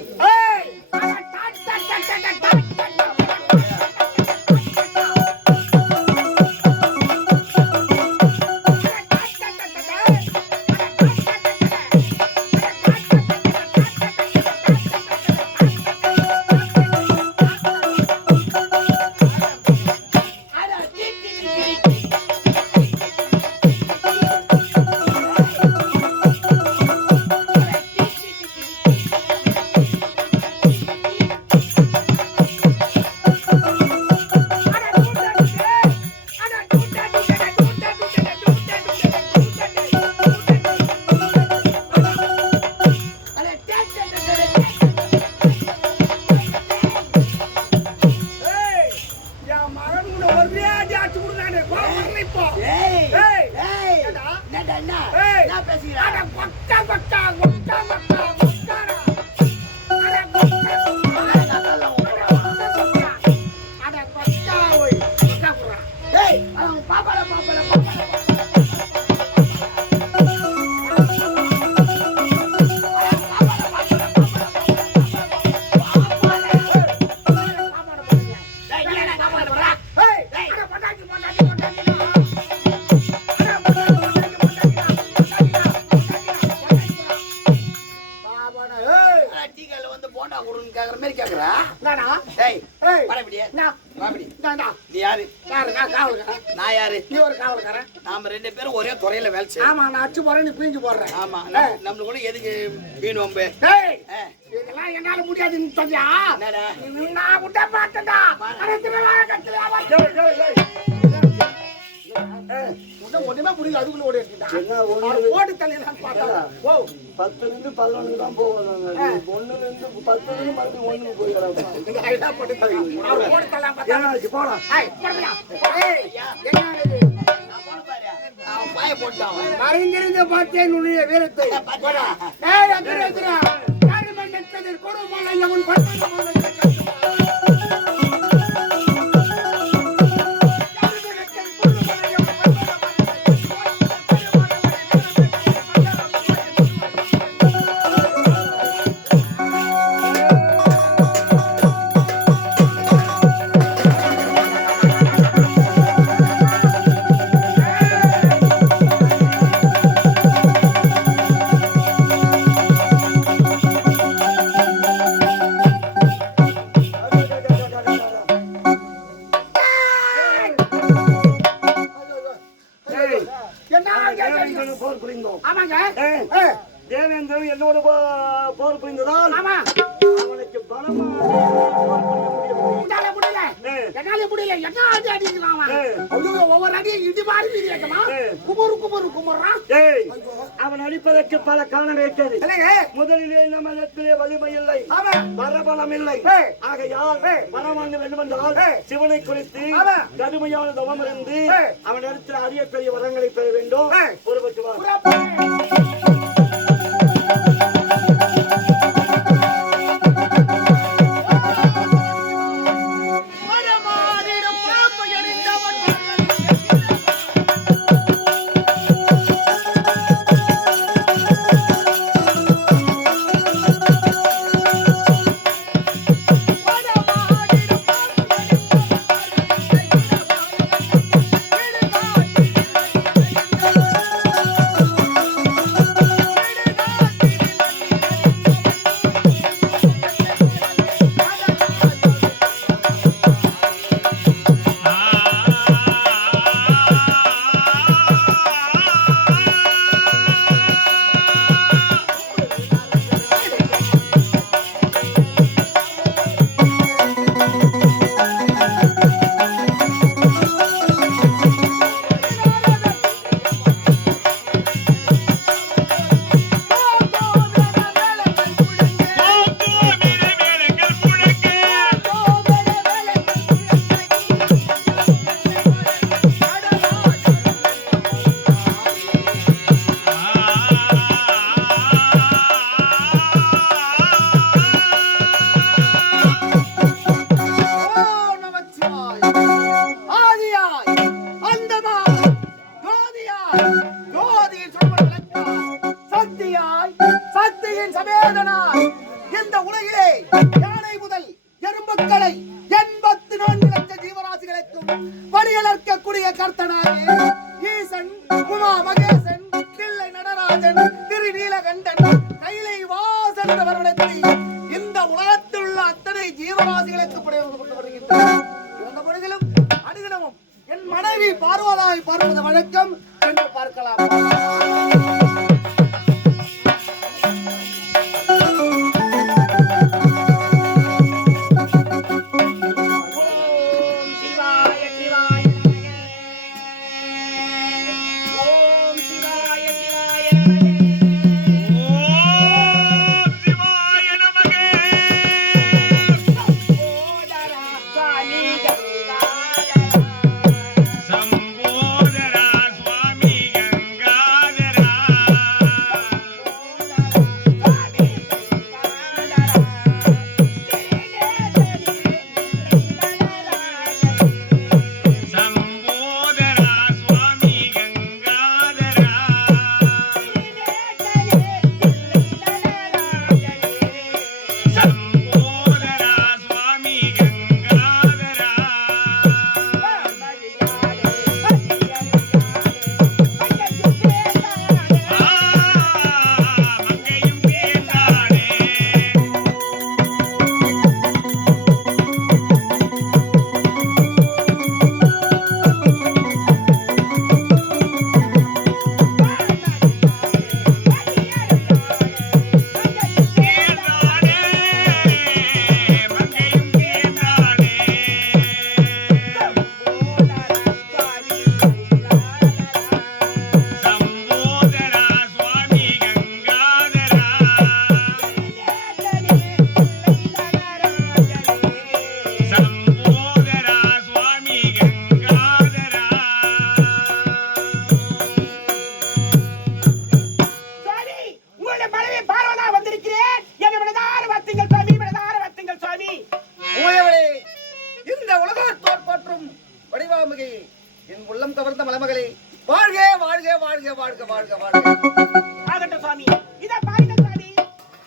நாம ரெண்டு பேரும் ஒரே துறையில வேலை செய்யணும். ஆமா, நான் அச்சு போறேன், நீ பீஞ்சு போடுறேன். ஆமா, நம்மளுக்குள்ள எதுக்கு மீன் வம்பு? இதெல்லாம் என்னால முடியாதுன்னு சொல்லியா? என்னடா நான் விட மாட்டேன்டா. ஒண்ணுமே புரியல, அதுக்குள்ள ஓடி ஓடி தள்ளிடலாம் பார்த்தா 10லிருந்து 11 தான் போவோம். 1லிருந்து 10லிருந்து மறுபடியும் 1க்கு போயிடலாம். போலாம். மறைந்திருந்து பார்த்தேன் உன்னுடைய வீரத்தை. தேவேந்திரன் என்னோட போர் புரிந்ததால் அவனுக்கு பலமாக ஒவ்வொரு அடியும் இடி மாறி குமரு குமரு குமர்றான். அவன் அடிப்பதற்கு பல காரணம் இருக்கிறது. முதலிலே நம்மிடத்திலே வலிமை இல்லை, வரபலம் இல்லை. ஆகையால் பரமாண்டு வேண்டுமென்றால் சிவனை குறித்து கடுமையான தவம் இருந்து அவனிடத்தில் அரிய பெரிய வரங்களை பெற வேண்டும். இருக்கக்கூடிய கர்த்தனாயே ஈசன் உமா மகேசன் தில்லை நடராஜன் திருநீலகண்டன் கைலை வாசன் என்ற வருடத்தில் இந்த உலகத்தில் உள்ள அத்தனை ஜீவராசிகளுக்கு படையெடுத்து வருகின்றன. இந்த பொழுதிலும் அனுதினமும் என் மனைவி பார்வதாய் பார்ப்பது வழக்கம் என்று பார்க்கலாம். என் உள்ளம் கவர்ந்த மலமகளே வாழ்க வாழ்க வாழ்க வாழ்க வாழ்க வாழ்க. ஆகட்டும் சுவாமி. இத பாருங்க சுவாமி.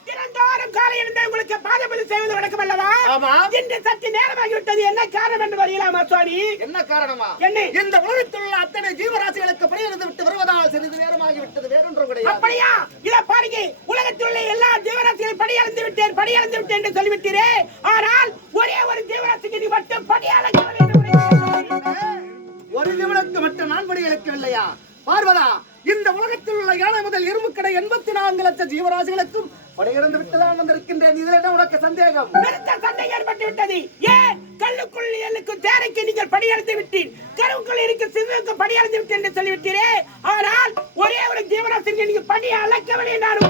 தினந்தோறும் காலை எழுந்து உங்களுக்கு பாதபதி செய்வது வழக்கம் அல்லவா? ஆமா. இன்று சற்று நேரமாகி விட்டது. என்ன காரணம் என்று அறியலாமா சுவாமி? என்ன காரணமா? என்ன? இந்த உலகத்தில் உள்ள அத்தனை ஜீவராசிகளுக்கு பணியிருந்து விட்டு வருவதால் சிறிது நேரமாகி விட்டது, வேறொன்றும் கிடையாது. அப்படியா? இத பாருங்க, உலகத்தில் உள்ள எல்லா ஜீவராசிகளையும் பணியிருந்து விட்டேன் என்று சொல்லிவிட்டீரே. ஆனால் ஒரே ஒரு ஜீவராசிக்கு நீ மட்டும் பணியாளர் ஒரு நிமிடத்துக்கு மட்டும் நான் படி இழக்கவில்லையா பார்வதா? இந்த உலகத்தில் உள்ள யானை முதல் எறும்புக்கடை 84 லட்சம் ஜீவராசிகளுக்கும் படையிறந்து விட்டுதான் வந்திருக்கின்றேன். இதுல என்ன உனக்கு சந்தேகம்? சந்தேகம் ஏற்பட்டு விட்டது. ஏன் கல்லுக்குள் எல்லுக்கு தேரைக்கு நீங்கள் படியெடுத்து விட்டீர், கருவுக்குள் இருக்க சிறுவுக்கு படியெடுத்து விட்டேன் என்று சொல்லிவிட்டீரே. ஆனால் ஒரே ஒரு ஜீவராசிக்கு நீங்க படி அளக்கவில்லை. நான்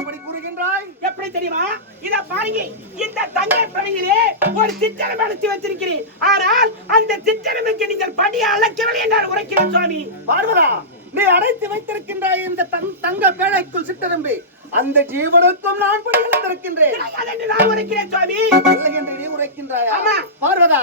எப்படி கூறுகின்றாய்? எப்படி தெரியுமா? இத பாருங்க, இந்த தங்கை பணியிலே ஒரு சித்திரம் அழைத்து வச்சிருக்கிறேன். ஆனால் அந்த சித்திரமுக்கு நீங்கள் படி அளக்கவில்லை என்று உரைக்கிறேன் சுவாமி. பார்வதா, நீ அடைத்து வைத்திருக்கின்றாய் இந்த தங்க பேழைக்குள் சிற்றெரும்பு, அந்த ஜீவனுக்கும் நான் படி இழந்திருக்கின்றேன். நான் உரைக்கிறேன் சுவாமி. இல்லை என்று நீ உரைக்கின்றாயா? பார்வதா,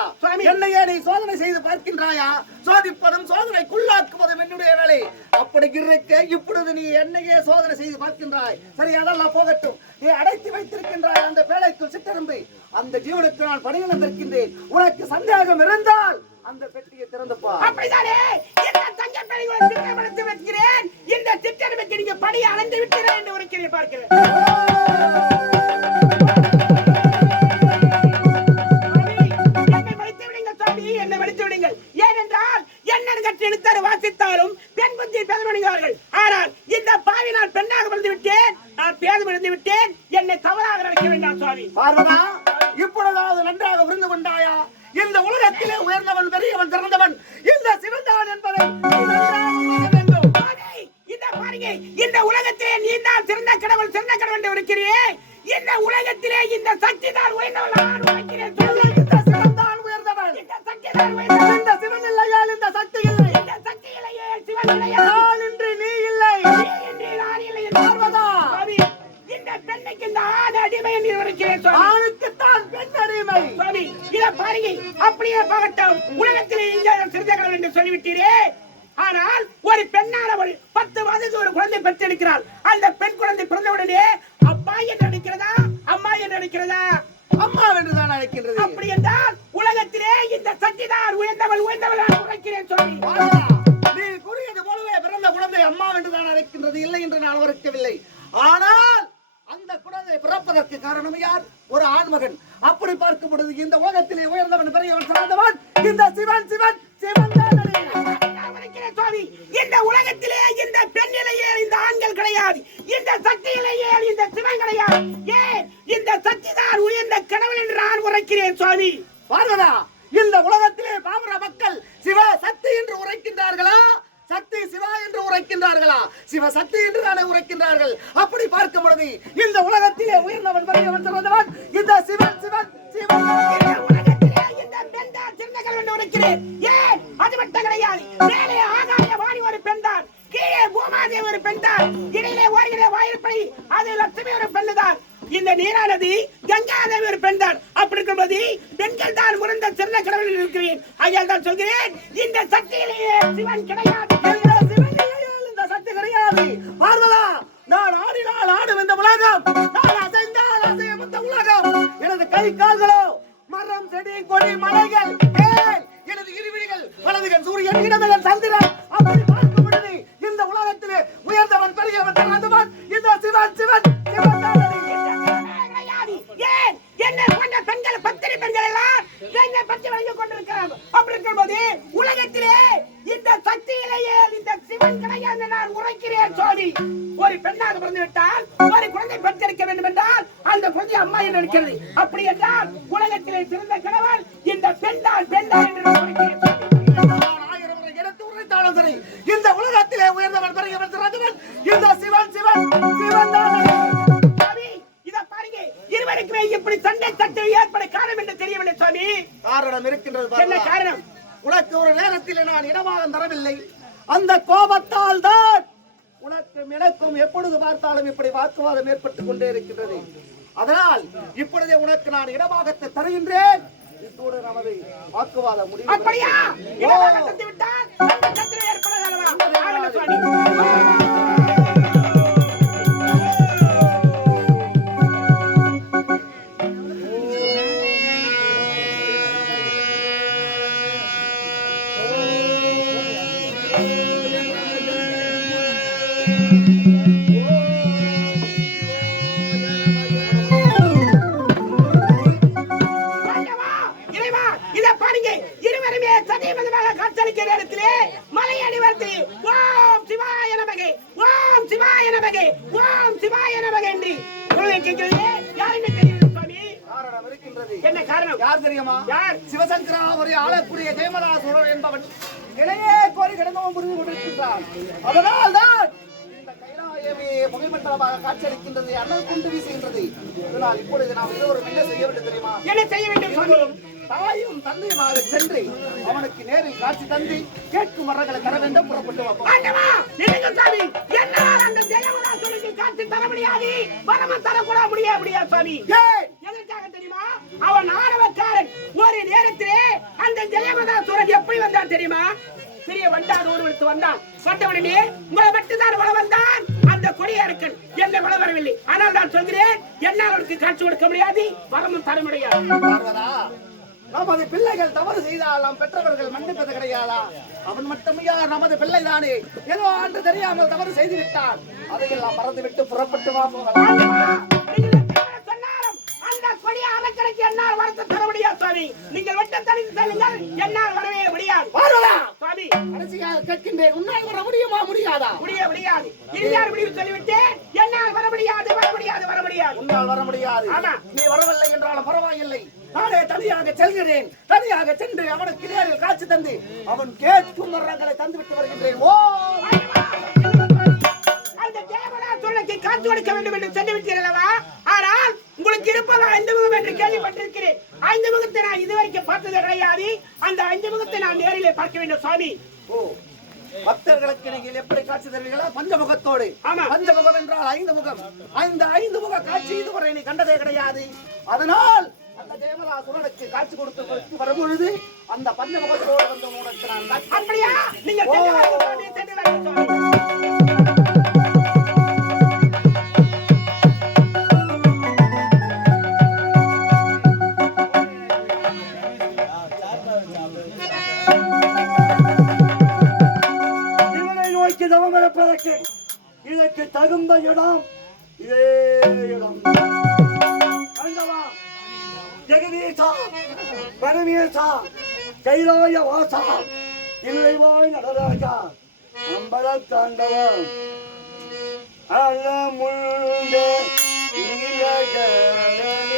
என்னையே நீ சோதனை செய்து பார்க்கின்றாயா? சோதிப்பதும் சோதனைக்குள்ளாக்குவதும் என்னுடைய வேலை. அப்படி இருக்க இப்பொழுது நீ என்னையே சோதனை செய்து பார்க்கின்றாய். சரி, அதெல்லாம் போகட்டும். நீ அடைத்து வைத்திருக்கின்றாய் அந்த பேழைக்குள் சிற்றெரும்பு, அந்த ஜீவனுக்கு நான் படி இழந்திருக்கின்றேன். உனக்கு சந்தேகம் இருந்தால் அந்த பெட்டியை திறந்துப்பா. அப்படிதானே? இந்த தங்க பேழையை சித்திரம் அழைத்து வைக்கிறேன். இந்த சித்திரமுக்கு நீங்க படி அளந்து விட்டீர்கள் என்று உரைக்கிறேன் பார்க்கிறேன். என்னை மன்னித்து விடுங்கள். ஏனென்றால் என்னன்னு கற்று எழுத்தாரு வாசித்தாலும் பெண் புத்தி பேதமடைகிறார்கள். ஆனால் இந்த பாவி நான் பெண்ணாக விழுந்து விட்டேன், நான் பேதம் விழுந்து விட்டேன். என்னை தவறாக நினைக்க வேண்டாம் சுவாமி. பார்வதா, இப்பொழுதாவது நன்றாக புரிந்து கொண்டாயா? இந்த உலகத்திலே உயர்ந்தவன் பெரியவன் சிறந்தவன் இந்த சிவன்தான் என்பதை வேண்டும். இந்த பாருங்க, இந்த உலகத்திலே நீ தான் சிறந்த கடவுள் என்று இருக்கிறியே. இந்த உலகத்திலே இந்த சக்தி தான் உயர்ந்தவள் நான் உரைக்கிறேன். இந்த சிவன்தான் உயர்ந்தவன், இந்த சக்தி தான் உயர்ந்தவள். இந்த சிவன் இல்லையால் இந்த சக்தி இல்லை, இந்த சக்தி இல்லையே சிவன் இல்லையா? நான் இன்று நீ இல்லை, நீ இன்றி நான் இல்லை. பார்வதா, இந்த பெண்ணுக்கு இந்த ஆண் அடிமை என்று உரைக்கிறேன் சுவாமி. ஆணுக்குத்தான் பெண் அடிமை. சுவாமி, இத பாருங்க, அப்படியே பார்க்கட்டும். உலகத்திலே இங்கே சிறந்த கடவுள் என்று சொல்லிவிட்டீரே. ஆனால் ஒரு பெண்ணானவள் 10 மாதத்துக்கு ஒரு குழந்தை பெற்றெடுக்கிறாள். அந்த பெண் குழந்தை பிறந்தவுடனே அப்பா என்று அழைக்கிறதா, அம்மா என்று அழைக்கிறதா? அம்மா என்றுதான் அழைக்கின்றது. அப்படி என்றால் உலகத்திலே இந்த சக்திதான் உயர்ந்தவள் நான் உரைக்கிறேன் சொல்லி. நீ கூறியது போலவே பிறந்த குழந்தை அம்மா என்று தான் அழைக்கின்றது, இல்லை என்று நான் வரவில்லை. ஆனால் அந்த குழந்தை பிறப்பதற்கு காரணம் யார்? ஒரு ஆண்மகன். அப்படி பார்க்கும் பொழுது இந்த உலகத்திலே உயர்ந்தவன் பெரியவன் சிறந்தவன் இந்த சிவன் தான். சுவாமி, இந்த உலகத்திலே இந்த பெண்ணிலேயே இந்த ஆண்கள் கிடையாது, இந்த சக்தியிலேயே இந்த சிவன் கிடையாது. ஏன் இந்த சக்தி தான் உயர்ந்த கடவுள் என்று நான் உரைக்கிறேன் சுவாமி. பார்வதா, இந்த உலகத்திலே பாமர மக்கள் சிவ சக்தி என்று உரைக்கின்றார்களா, சக்தி சிவா என்று உரைக்கின்றார்களா? சிவ சக்தி என்று தானே உரைக்கின்றார்கள். அப்படி பார்க்கும் பொழுது இந்த உலகத்திலே உயர்ந்தவன் பெரியவன் சிறந்தவன் இந்த சிவன். உலகத்திலே இந்த பெண் தான் சிறந்த கடவுள் என்று உரைக்கிறேன். ஏன் அது மட்டும் கிடையாது, மேலே ஆகாய வாணி ஒரு பெண் தான், கீழே பூமாதேவி ஒரு பெண் தான், இடையிலே ஓடுகிற வாயிற்படி அது லட்சுமி ஒரு பெண் தான், இந்த நீரானது கங்காதேவி ஒரு பெண் தான். அப்படி இருக்கும்போது பெண்கள் தான் முறந்த சிறந்த கடவுள் இருக்கிறேன். ஐயால் தான் சொல்கிறேன், இந்த சக்தியிலேயே சிவன் கிடையாது, இந்த சக்தி கிடையாது. பார்வதா, நான் ஆடினால் ஆடும் இந்த உலகம், நான் அசைந்தால் அசையும் இந்த உலகம். எனது கை கால்களோ மரம் செடி கொடி மலைகள், எனது இருவிழிகள் வலதுகன் சூரியன் இடமகன் சந்திரன். அப்படி பார்க்கும் பொழுது இந்த உலகத்திலே உயர்ந்தவன் பெரியவன் சிறந்தவன் இந்த சிவன். ஏன் என்ன போன்ற பெண்கள் பத்திரி பெண்கள் எல்லாம் என்னை பற்றி வழங்கிக் கொண்டிருக்கிறார். அப்படி இருக்கும்போது உலகத்திலே இந்த சக்தியிலேயே இந்த சிவன் கிடையாது நான் உரைக்கிறேன் சுவாமி. ஒரு பெண்ணாக பிறந்து விட்டால் ஒரு குழந்தை பெற்றெடுக்க வேண்டும் என்றால் அந்த குழந்தை அம்மா என்று இருக்கிறது. அப்படி என்றால் உலகத்திலே சிறந்த கடவுள் இந்த பெண் தான் என்று நான் உரைக்கிறேன். சரி, இந்த உலகத்திலே உயர்ந்தவன் பெரியவன் சிறந்தவன் இந்த சிவன் தான். இருவருக்குமே இப்படி சண்டை சட்டை ஏற்பட காரணம் என்று தெரியவில்லை சுவாமி. காரணம் இருக்கின்றது. என்ன காரணம்? உனக்கு ஒரு நேரத்தில் நான் இடமாக தரவில்லை, அந்த கோபத்தால் தான் உனக்கும் எனக்கும் எப்பொழுது பார்த்தாலும் இப்படி வாக்குவாதம் ஏற்பட்டுக் கொண்டே இருக்கின்றது. அதனால் இப்பொழுதே உனக்கு நான் இடமாகத்தை தருகின்றேன். இதோடு நமது வாக்குவாதம் முடிவு. அப்படியா? இடமாக தந்து விட்டால் சண்டை சச்சரவு ஏற்படாதல்லவா? சுவாமி, என்ன காரணம்? யார் தெரியுமா? சிவசங்கராவரை ஆளக்கூடிய ஜெயமலாசுரன் என்பவன் இளையே கோரி கிடந்தவன் புரிந்து கொண்டிருக்கின்றான். அதனால் தான் இந்த கைலாயமே புகைமண்டலமாக காட்சியளிக்கின்றது, அண்ணல் கொண்டு வீசுகின்றது. இதனால் இப்பொழுது நாம் இருவரும் என்ன செய்ய வேண்டும் தெரியுமா? என்ன செய்ய வேண்டும் சுவாமி? தாயும் தந்தையுமாக சென்று அவனுக்கு நேரில் காட்சி தந்து கேட்கும் வரங்களை தர வேண்டும். புறப்பட்டு காட்சி தர முடியாது, வரம தரக்கூட முடியாது சுவாமி. எதற்காக தெரியுமா? அவன் ஆணவக்காரன். ஒரு நேரத்திலே அந்த ஜெயமதாசுரன் எப்படி வந்தான் தெரியுமா? பெரிய வண்டான் ஒருவருக்கு வந்தான். வந்தவனே உங்களை மட்டும்தான் வள வந்தான் அந்த கொடியரக்கன், என்னை வள வரவில்லை. ஆனால் நான் சொல்கிறேன், என்னால் அவனுக்கு காட்சி கொடுக்க முடியாது, வரமும் தர முடியாது. நமது பிள்ளைகள் தவறு செய்தால் நாம் பெற்றவர்கள் மன்னிப்பது கிடையாதா? அவன் மட்டும் யார்? நமது பிள்ளை தானே. ஏதோ ஆண்டு தெரியாமல் தவறு செய்து விட்டான், அதையெல்லாம் மறந்து விட்டு புறப்பட்டு வா போகலாம். அந்த கொடிய அரக்கனுக்கு என்னால் வரத்தை தர முடியாது சுவாமி. நீங்கள் வட்டம் தனித்து செல்லுங்கள், என்னால் வரவே முடியாது சுவாமி. அரசியாக கேட்கின்றேன், உன்னால் வர முடியுமா? முடியாதா? முடியாது. இறுதியார் முடிவு சொல்லிவிட்டேன், என்னால் வர முடியாது. உன்னால் வர முடியாது. ஆமா. நீ வரவில்லை என்றாலும் பரவாயில்லை, நானே தனியாக செல்கிறேன். தனியாக சென்று அவனுக்கு நேரில் காட்சி தந்து அவன் கேட்கும் வரங்களை தந்து விட்டு வருகின்றேன். ஓ, அந்த தேவதாசுரனுக்கு காட்சி கொடுக்க வேண்டும் என்று சொல்லிவிட்டீர்களா? ஆனால் உங்களுக்கு இருப்பதா 5 முகம் என்று கேள்விப்பட்டிருக்கிறேன். 5 முகத்தை நான் இதுவரைக்கும் பார்த்தது கிடையாது. அந்த 5 முகத்தை நான் நேரிலே பார்க்க வேண்டும் சுவாமி. ஓ, பக்தர்களுக்கு நீங்கள் எப்படி காட்சி தருவீர்களா? பஞ்சமுகத்தோடு. ஆமா. பஞ்சமுகம் என்றால் 5 முகம். அந்த 5 முக காட்சி இதுவரை நீ கண்டதே கிடையாது. அதனால் அந்த தேவதாசுரனுக்கு காட்சி கொடுத்து வரும்பொழுது அந்த பஞ்சமுகத்தோடு வந்து உனக்கு நான் காட்சி. அப்படியா? நீங்கள் சென்று வாருங்கள் சுவாமி. தவம் இருப்பதற்கு இதற்கு தகுந்த இடம் இதே இடம். ஆண்டவா, ஜெகதீசா, பரமேசா, கைலாய வாசா, இல்லைவாய் நடராஜா, அம்பல தாண்டவம் அலமுண்ட நீலகண்டனே.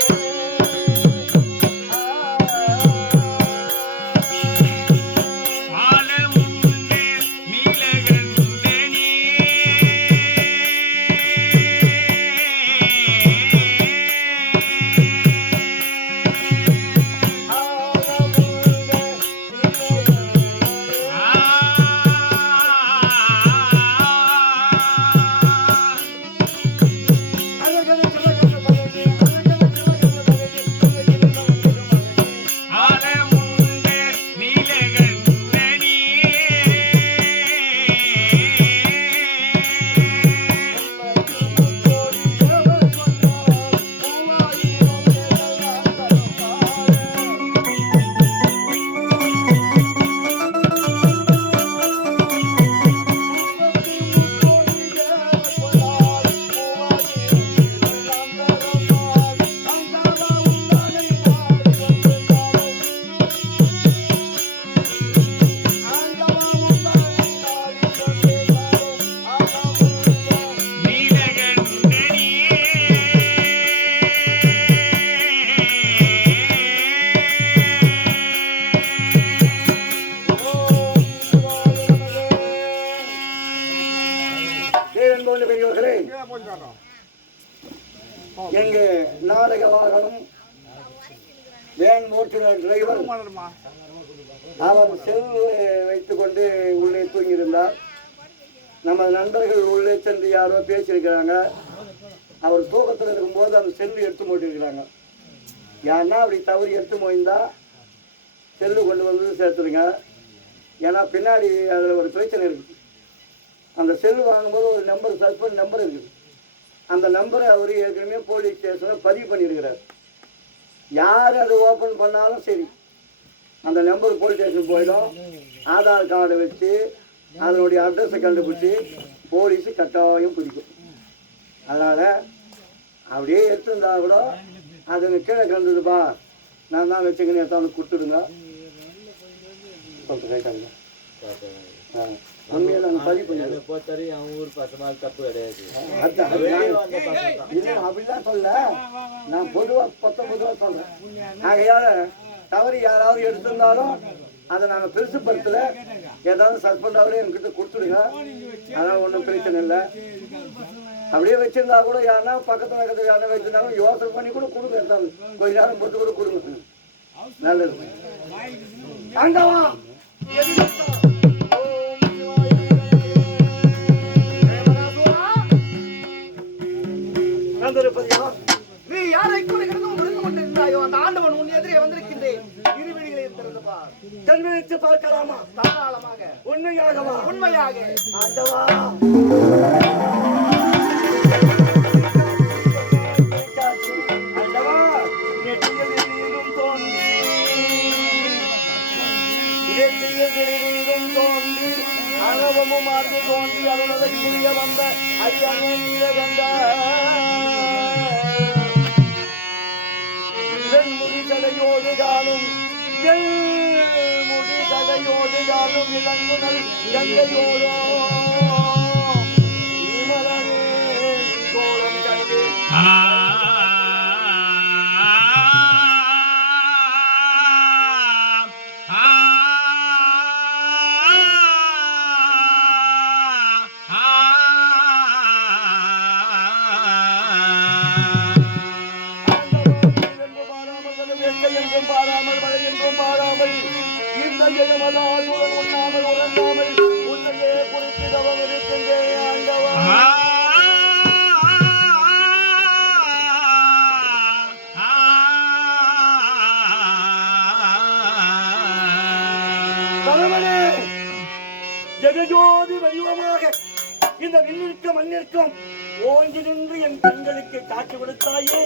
பெரியவர்களே, எங்க நாடக வாகனம் வேன் ஓட்டுநர் டிரைவர் அவர் செல்வ வைத்துக் கொண்டு உள்ளே தூங்கியிருந்தார். நம்ம நண்பர்கள் உள்ளே சென்று யாரோ பேசியிருக்கிறாங்க. அவர் தூக்கத்தில் இருக்கும்போது அந்த செல்லு எடுத்து போட்டிருக்கிறாங்க. ஏன்னா அப்படி தவறி எடுத்து போயிருந்தா செல்லு கொண்டு வந்து சேர்த்துருங்க. ஏன்னா பின்னாடி அதில் ஒரு பிரச்சனை இருக்குது. அந்த செல்லு வாங்கும்போது ஒரு நம்பர் சஸ்பெண்ட் நம்பர் இருக்குது. அந்த நம்பரை அவர் ஏற்கனவே போலீஸ் ஸ்டேஷனில் பதிவு பண்ணியிருக்கிறார். யார் அதை ஓப்பன் பண்ணாலும் சரி, அந்த நம்பர் போலீஸ் ஸ்டேஷன் போயிடும். ஆதார் கார்டை வச்சு அதனுடைய அட்ரஸை கண்டுபிடிச்சி போலீஸு கட்டாயம் பிடிக்கும். அதனால் அப்படியே எடுத்துருந்தா கூட அது கீழே கலந்துதுப்பா, நான் தான் வச்சுக்கணும், எடுத்தாந்து கொடுத்துடுங்க சொல்லிட்டு கேட்டாங்க. உண்மையை நாங்கள் பதிவு பண்ணிடுவோம். அப்படிலாம் சொல்ல, நான் பொதுவாக சொல்றேன். ஆகையால தவறி யாராவது எடுத்திருந்தாலும் அதை நாங்கள் பெருசுப்படுத்தல. ஏதாவது சஸ்பெண்டாவது என்கிட்ட கொடுத்துடுங்க, அதனால் ஒன்றும் பிரச்சனை இல்லை. அப்படியே வச்சிருந்தா கூட யாருன்னா பக்கத்தில் யாரும் வச்சிருந்தாலும் யோசனை பண்ணி கூட கொடுங்க, எடுத்தாங்க கொஞ்ச நேரம் பொறுத்து கூட கொடுங்க. நல்லது. ஆண்டவா, நீ யாரை கூட கிடந்து முடிந்து கொண்டிருந்தாயோ அந்த ஆண்டவன் உன் எதிரே வந்திருக்கின்றேன். இருவெளிகளை திறந்துப்பா, கண்விழித்து பார்க்கலாமா? தாராளமாக, உண்மையாகவா? உண்மையாக. ஆண்டவா, ஆண்டவா, நெற்றியில் தோன்றி அகவமும் அது தோன்றி அருளதை புரிய வந்த ஐயனும் கண்ட வெண்முடிசடையோடு காணும் வெண்முடிசடையோடு காணும் இளங்குணல் கங்கையோடோ விமலனே கோலம் கண்டு பாராமல் மழை என்றும் பாராமல் இந்த ஜெயமதாசுடன் உண்ணாமல் உறங்காமல் உன்னையே குறித்திடவும் இருக்கின்றேன் ஆண்டவா. கணவனே, ஜெகஜோதி வடிவமாக இந்த விண்ணிற்கும் மண்ணிற்கும் ஓங்கி நின்று என் கண்களுக்கு காட்சி கொடுத்தாயே,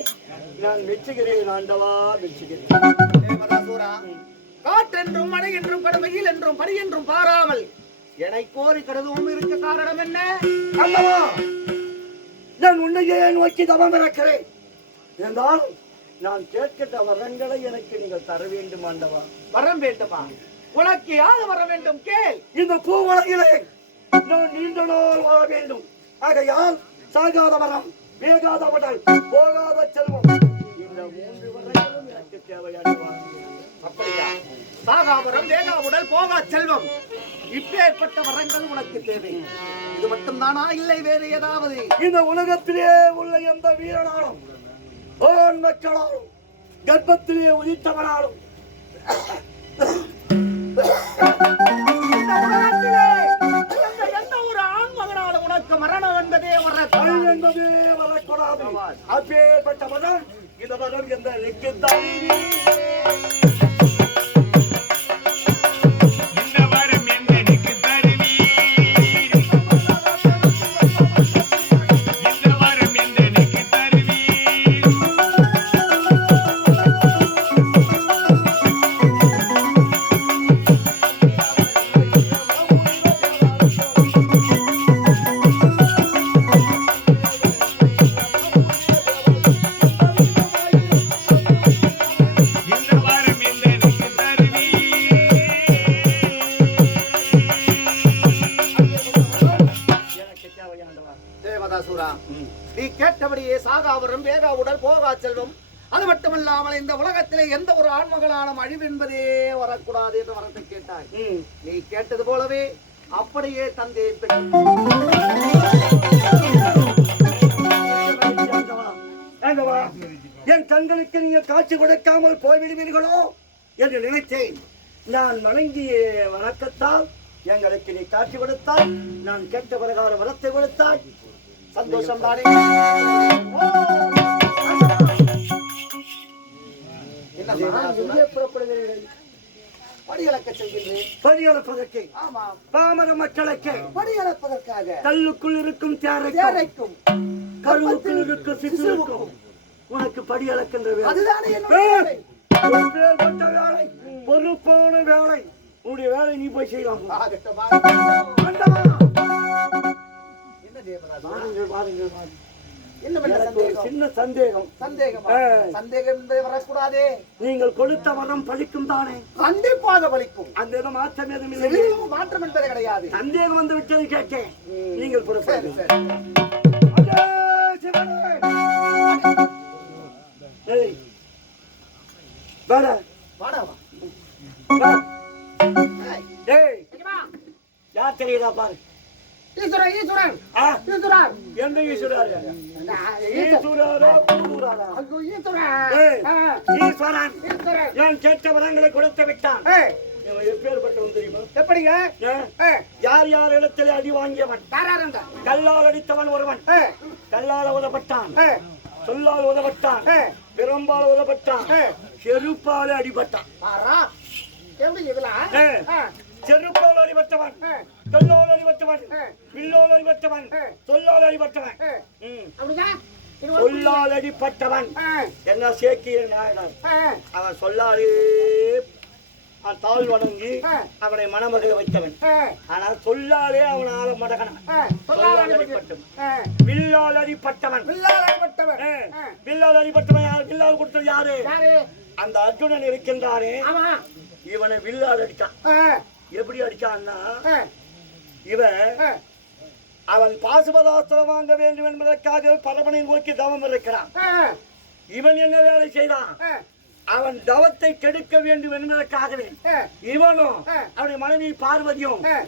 நான் மெச்சுகிறேன் ஆண்டவா, மெச்சுகிறேன். காற்றென்றும் மழை என்றும் கடுமையில் என்றும் படி என்றும் பாராமல் என்னை கோரி கருதுவும் இருக்க காரணம் என்ன? அல்லவா நான் உன்னையே நோக்கி தவம் இருக்கிறேன். இருந்தாலும் நான் கேட்கின்ற வரங்களை எனக்கு நீங்கள் தர வேண்டும் ஆண்டவா. வரம் வேண்டுமா? உனக்கு யார் வர வேண்டும் கேள். இந்த பூவுலகிலே நான் நீண்ட நாள் வாழ வேண்டும். ஆகையால் சாகாத வரம், வேகாத உடல், போகாத செல்வம், இந்த 3 வரங்களும் எனக்கு தேவையானவா. அப்படியா? சாகாவரம், வேகா உடல், போகா செல்வம், இப்பேற்பட்ட வரங்கள் உனக்கு தேவை. இது மட்டும்தானா, இல்லை வேறு ஏதாவது? இந்த உலகத்திலே உள்ள எந்த வீரனாலும் ஆண் மக்களாலும் கர்ப்பத்திலே உதித்தவனாலும் இந்த உலகத்திலே எந்த ஒரு ஆண் மகனாலும் உனக்கு மரணம் என்பதே என்பதே வரக்கூடாது. அப்பேற்பட்ட மதம் இந்த மதம் எந்த நிற்கின்றான். தேவதாசுரா, நீ கேட்டபடியே சாகாவரம், வேகா உடல், போகா செல்வம், அது மட்டுமல்லாமல் இந்த உலகத்திலே எந்த ஒரு ஆண்மகளாலும் அழிவு என்பதே வரக்கூடாது என்ற வரத்தை கேட்டாய். நீ கேட்டது போலவே அப்படியே தந்தையை என் கண்களுக்கு நீங்க காட்சி கொடுக்காமல் போய்விடுவீர்களோ என்று நினைத்தேன். நான் வணங்கிய வணக்கத்தால் எங்களுக்கு நீ காட்சி கொடுத்தாய். நான் கேட்ட பிரகார வரத்தை கொடுத்தாய். சந்தோஷம் தானே? புறப்படுகிறீர்கள்? படியளக்க செல்கின்றேன். படியளப்பதற்கு? ஆமா. பாமர மக்களுக்கு படியளப்பதற்காக கல்லுக்குள் இருக்கும் தேரைக்கும் கருவுக்குள் இருக்கும் சிசுவுக்கும் உனக்கு படி அளக்கின்ற வேலை. அதுதானே என்னுடைய வேலை. பேர்பட்ட வேலை, பொறுப்பான வேலை. உன்னுடைய வேலை நீ போய் செய்யலாம். என்ன தேவராஜா? வாருங்கள், வாருங்கள், வாருங்கள். என்ன பண்ண எனக்கு ஒரு சந்தேகம்? சின்ன சந்தேகம். சந்தேகமா? சந்தேகம் என்பது வரக்கூடாதே. நீங்கள் கொடுத்த வரம் பலிக்கும் தானே? கண்டிப்பாக பலிக்கும். அந்த இடம் மாற்றம் எதுவும் இல்லை. சிறிதும் மாற்றம் என்பது கிடையாது. சந்தேகம் வந்து விட்டது கேட்டேன். நீங்கள் சரி, புறப்படுங்கள். சரி. அடே, சிவனே! ஏய், வாடா, வாடாவா. வா. ஏய், ஏய், இங்க வா. யார் தெரியுதா பாரு. ஈஸ்வரன், ஈஸ்வரன், ஆ, ஈஸ்வரன். எந்த ஈஸ்வராரு? ஈஸ்வராரா, கூடுராரா? ஐயோ, ஈஸ்வரன். ஏய், ஆ, ஈஸ்வரன் ஈஸ்வரன். நான் கேட்ட வரங்களை கொடுத்து விட்டான். ஏய், இவன் எப்பேற்பட்டவன் தெரியுமா? எப்படிங்க? ஏன்? யார் யார் இடத்தில் அடி வாங்கியவன்? தாராரங்க. கல்லால் அடித்தவன் ஒருவன். ஏய், கல்லால் உதப்பட்டான், ஏய், சொல்லால் உதப்பட்டான், ஏய், பிரம்பால் உதப்பட்டான், ஏய். செருப்பால் அடிபட்டான். பாரா. எப்படி இதெல்லாம்? ஏய். ஆ, செருப்பால் அடிபட்டவன், ஏய், கல்லால் அடிபட்டவன், ஏய். வில்லோல் அடிபட்டவன், ஏய். சொல்லால் அடிபட்டவன். ஏய், ம். அப்படிதான்? இது ஒரு- சொல்லால் அடிபட்டவன் ஏய், என்ன சேக்கிய நாயனார். ஏய், அவன் சொல்லாலே தாழ் வணங்கி ஏய், அவனை மணமகளை வைத்தவன். ஏய், ஆனால் சொல்லாலே அவன் ஆள மடகனான். ஏய், சொல்லால் அடிபட்டவன், ஏய், வில்லால் அடிபட்டவன். வில்லால் அடிபட்டவன். ஏய், ஏய், வில்லால் அடிபட்டவன் யார்? வில்லால் கொடுத்தது யாரு? யாரு? அந்த அர்ஜுனன் இருக்கின்றானே, ஆமா. இவனை வில்லால் அடிச்சான். ஏய், எப்படி அடிச்சான்னா, ஏய், இவன் ஏய், அவன் பாசுபதாஸ்திரம் வாங்க வேண்டும் என்பதற்காக பரமனை நோக்கி தவம் இருக்கிறான். ஏய், இவன் என்ன வேலை செய்தான்? ஏய், அவன் தவத்தை கெடுக்க வேண்டும் என்பதற்காகவே ஏய், இவனும் ஏய். அவனுடைய மனைவி பார்வதியும் ஏய்.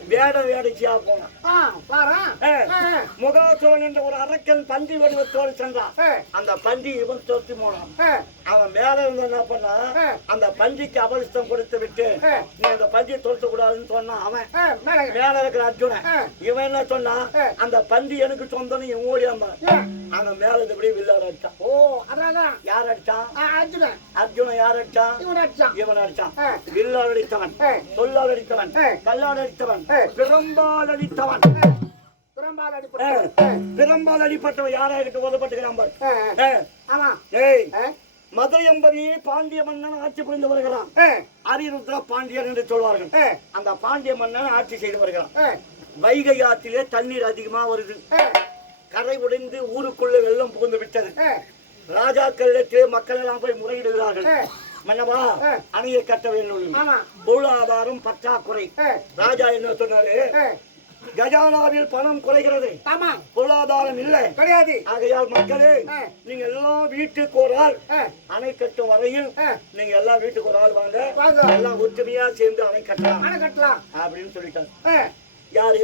வேடைச்சியா போனான். ஆ, பாரா. ஏய். ஏய், முகாசுரன் என்ற ஒரு அரக்கன் பன்றி வடிவத்தோடு சென்றான். ஏய், அந்த பன்றி இவன் தோற்று போனான். ஏய், அவன் மேல இருந்த என்ன பண்ணா, ஏய். அந்த பன்றிக்கு அபரிஷ்டம் கொடுத்து விட்டு ஏய். நீ அந்த பன்றியை தோற்ற கூடாதுன்னு சொன்னான். அவன் ஏய், மேலே. மேல இருக்கிற அர்ஜுனன் ஏய். இவன் என்ன சொன்னா, ஏய். அந்த பன்றி எனக்கு சொந்தம் இவன் ஓடி வந்தான். ஏய், அவன் மேல இப்படி வில்லார் அடிச்சான். ஓ, அதான். யார் அடிச்சான்? அர்ஜுனன். அர்ஜுனன் யார் அடிச்சான்? இவன் அடிச்சான். இவன் அடிச்சான். ஏய், வில்லால் அடித்தவன், ஏய், சொல்லால் அடித்தவன், ஏய். கல்லால் அடித்தவன், ஏய். பிரம்பால் அடித்தவன். புறம்பால் ஏய், அடிபட்டவன். ஏய், பிரம்பால் அடிப்பட்டவன் யாராகிட்டு ஓதப்பட்டுக்கிறான் பாரு. ஏய், ஏய், ஆமா. ஏய், ஏய், மதுரை என்பதையே பாண்டிய மன்னன் ஆட்சி புரிந்து வருகிறான். அரிருத்ர பாண்டியன் என்று சொல்வார்கள். அந்த பாண்டிய மன்னன் ஆட்சி செய்து வருகிறான். வைகை ஆற்றிலே தண்ணீர் அதிகமா வருது. கரை உடைந்து ஊருக்குள்ள வெள்ளம் புகுந்து விட்டது. ராஜாக்களிடத்திலே மக்கள் எல்லாம் போய் முறையிடுகிறார்கள். மன்னவா, அணையை கட்ட வேண்டும், பொருளாதாரம் பற்றாக்குறை. ராஜா என்ன சொன்னாரு? கஜானாவில் பணம் குறைகிறது, பொருளாதாரம் இல்லை கிடையாது. ஆகையால் மக்களே, நீங்க எல்லாம் வீட்டுக்கு ஒரு ஆள், அணை கட்டும் வரையில் நீங்க எல்லாம் வீட்டுக்கு ஒரு ஆள் வாங்க, எல்லாம் ஒற்றுமையா சேர்ந்து அணை கட்டலாம் அப்படின்னு சொல்லிட்டாங்க. யாரு?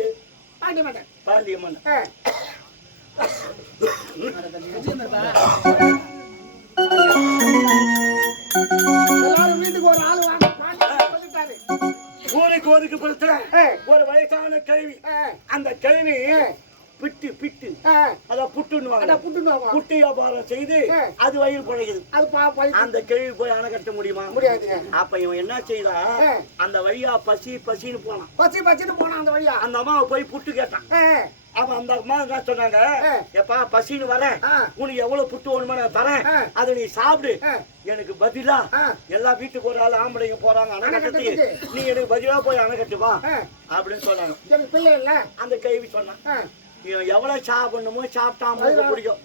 பாண்டிய மன்னன். எல்லாரும் வீட்டுக்கு ஒரு ஆள் வாங்க சொல்லிட்டாரு. ஊருக்கு ஒதுக்கப்படுத்த ஒரு வயசான கிழவி. அந்த கிழவி பிட்டு பிட்டு அத புட்டுன்னு புட்டு வியாபாரம் செய்து அது வயிறு பழகுது. அந்த கேள்வி போய் அணை கட்ட முடியுமா? முடியாது. அப்ப இவன் என்ன செய்தா, அந்த வழியா பசின்னு போனான். பசின்னு போனான். அந்த வழியா அந்த அம்மாவை போய் புட்டு கேட்டான். அப்ப அந்த அம்மா என்ன சொன்னாங்க? எப்பா பசின்னு வரேன், உனக்கு எவ்வளவு புட்டு வேணுமோ நான் தரேன், அதை நீ சாப்பிடு. எனக்கு பதிலா எல்லா வீட்டுக்கு ஒரு ஆள் ஆம்பளைங்க போறாங்க அணை கட்டுறதுக்கு, நீ எனக்கு பதிலா போய் அணை கட்டுவா அப்படின்னு சொன்னாங்க. பிள்ளை இல்ல அந்த கேள்வி சொன்னான். எவ்வளவு சாப்பிடணுமோ சாப்பிட்டா பிடிக்கும்.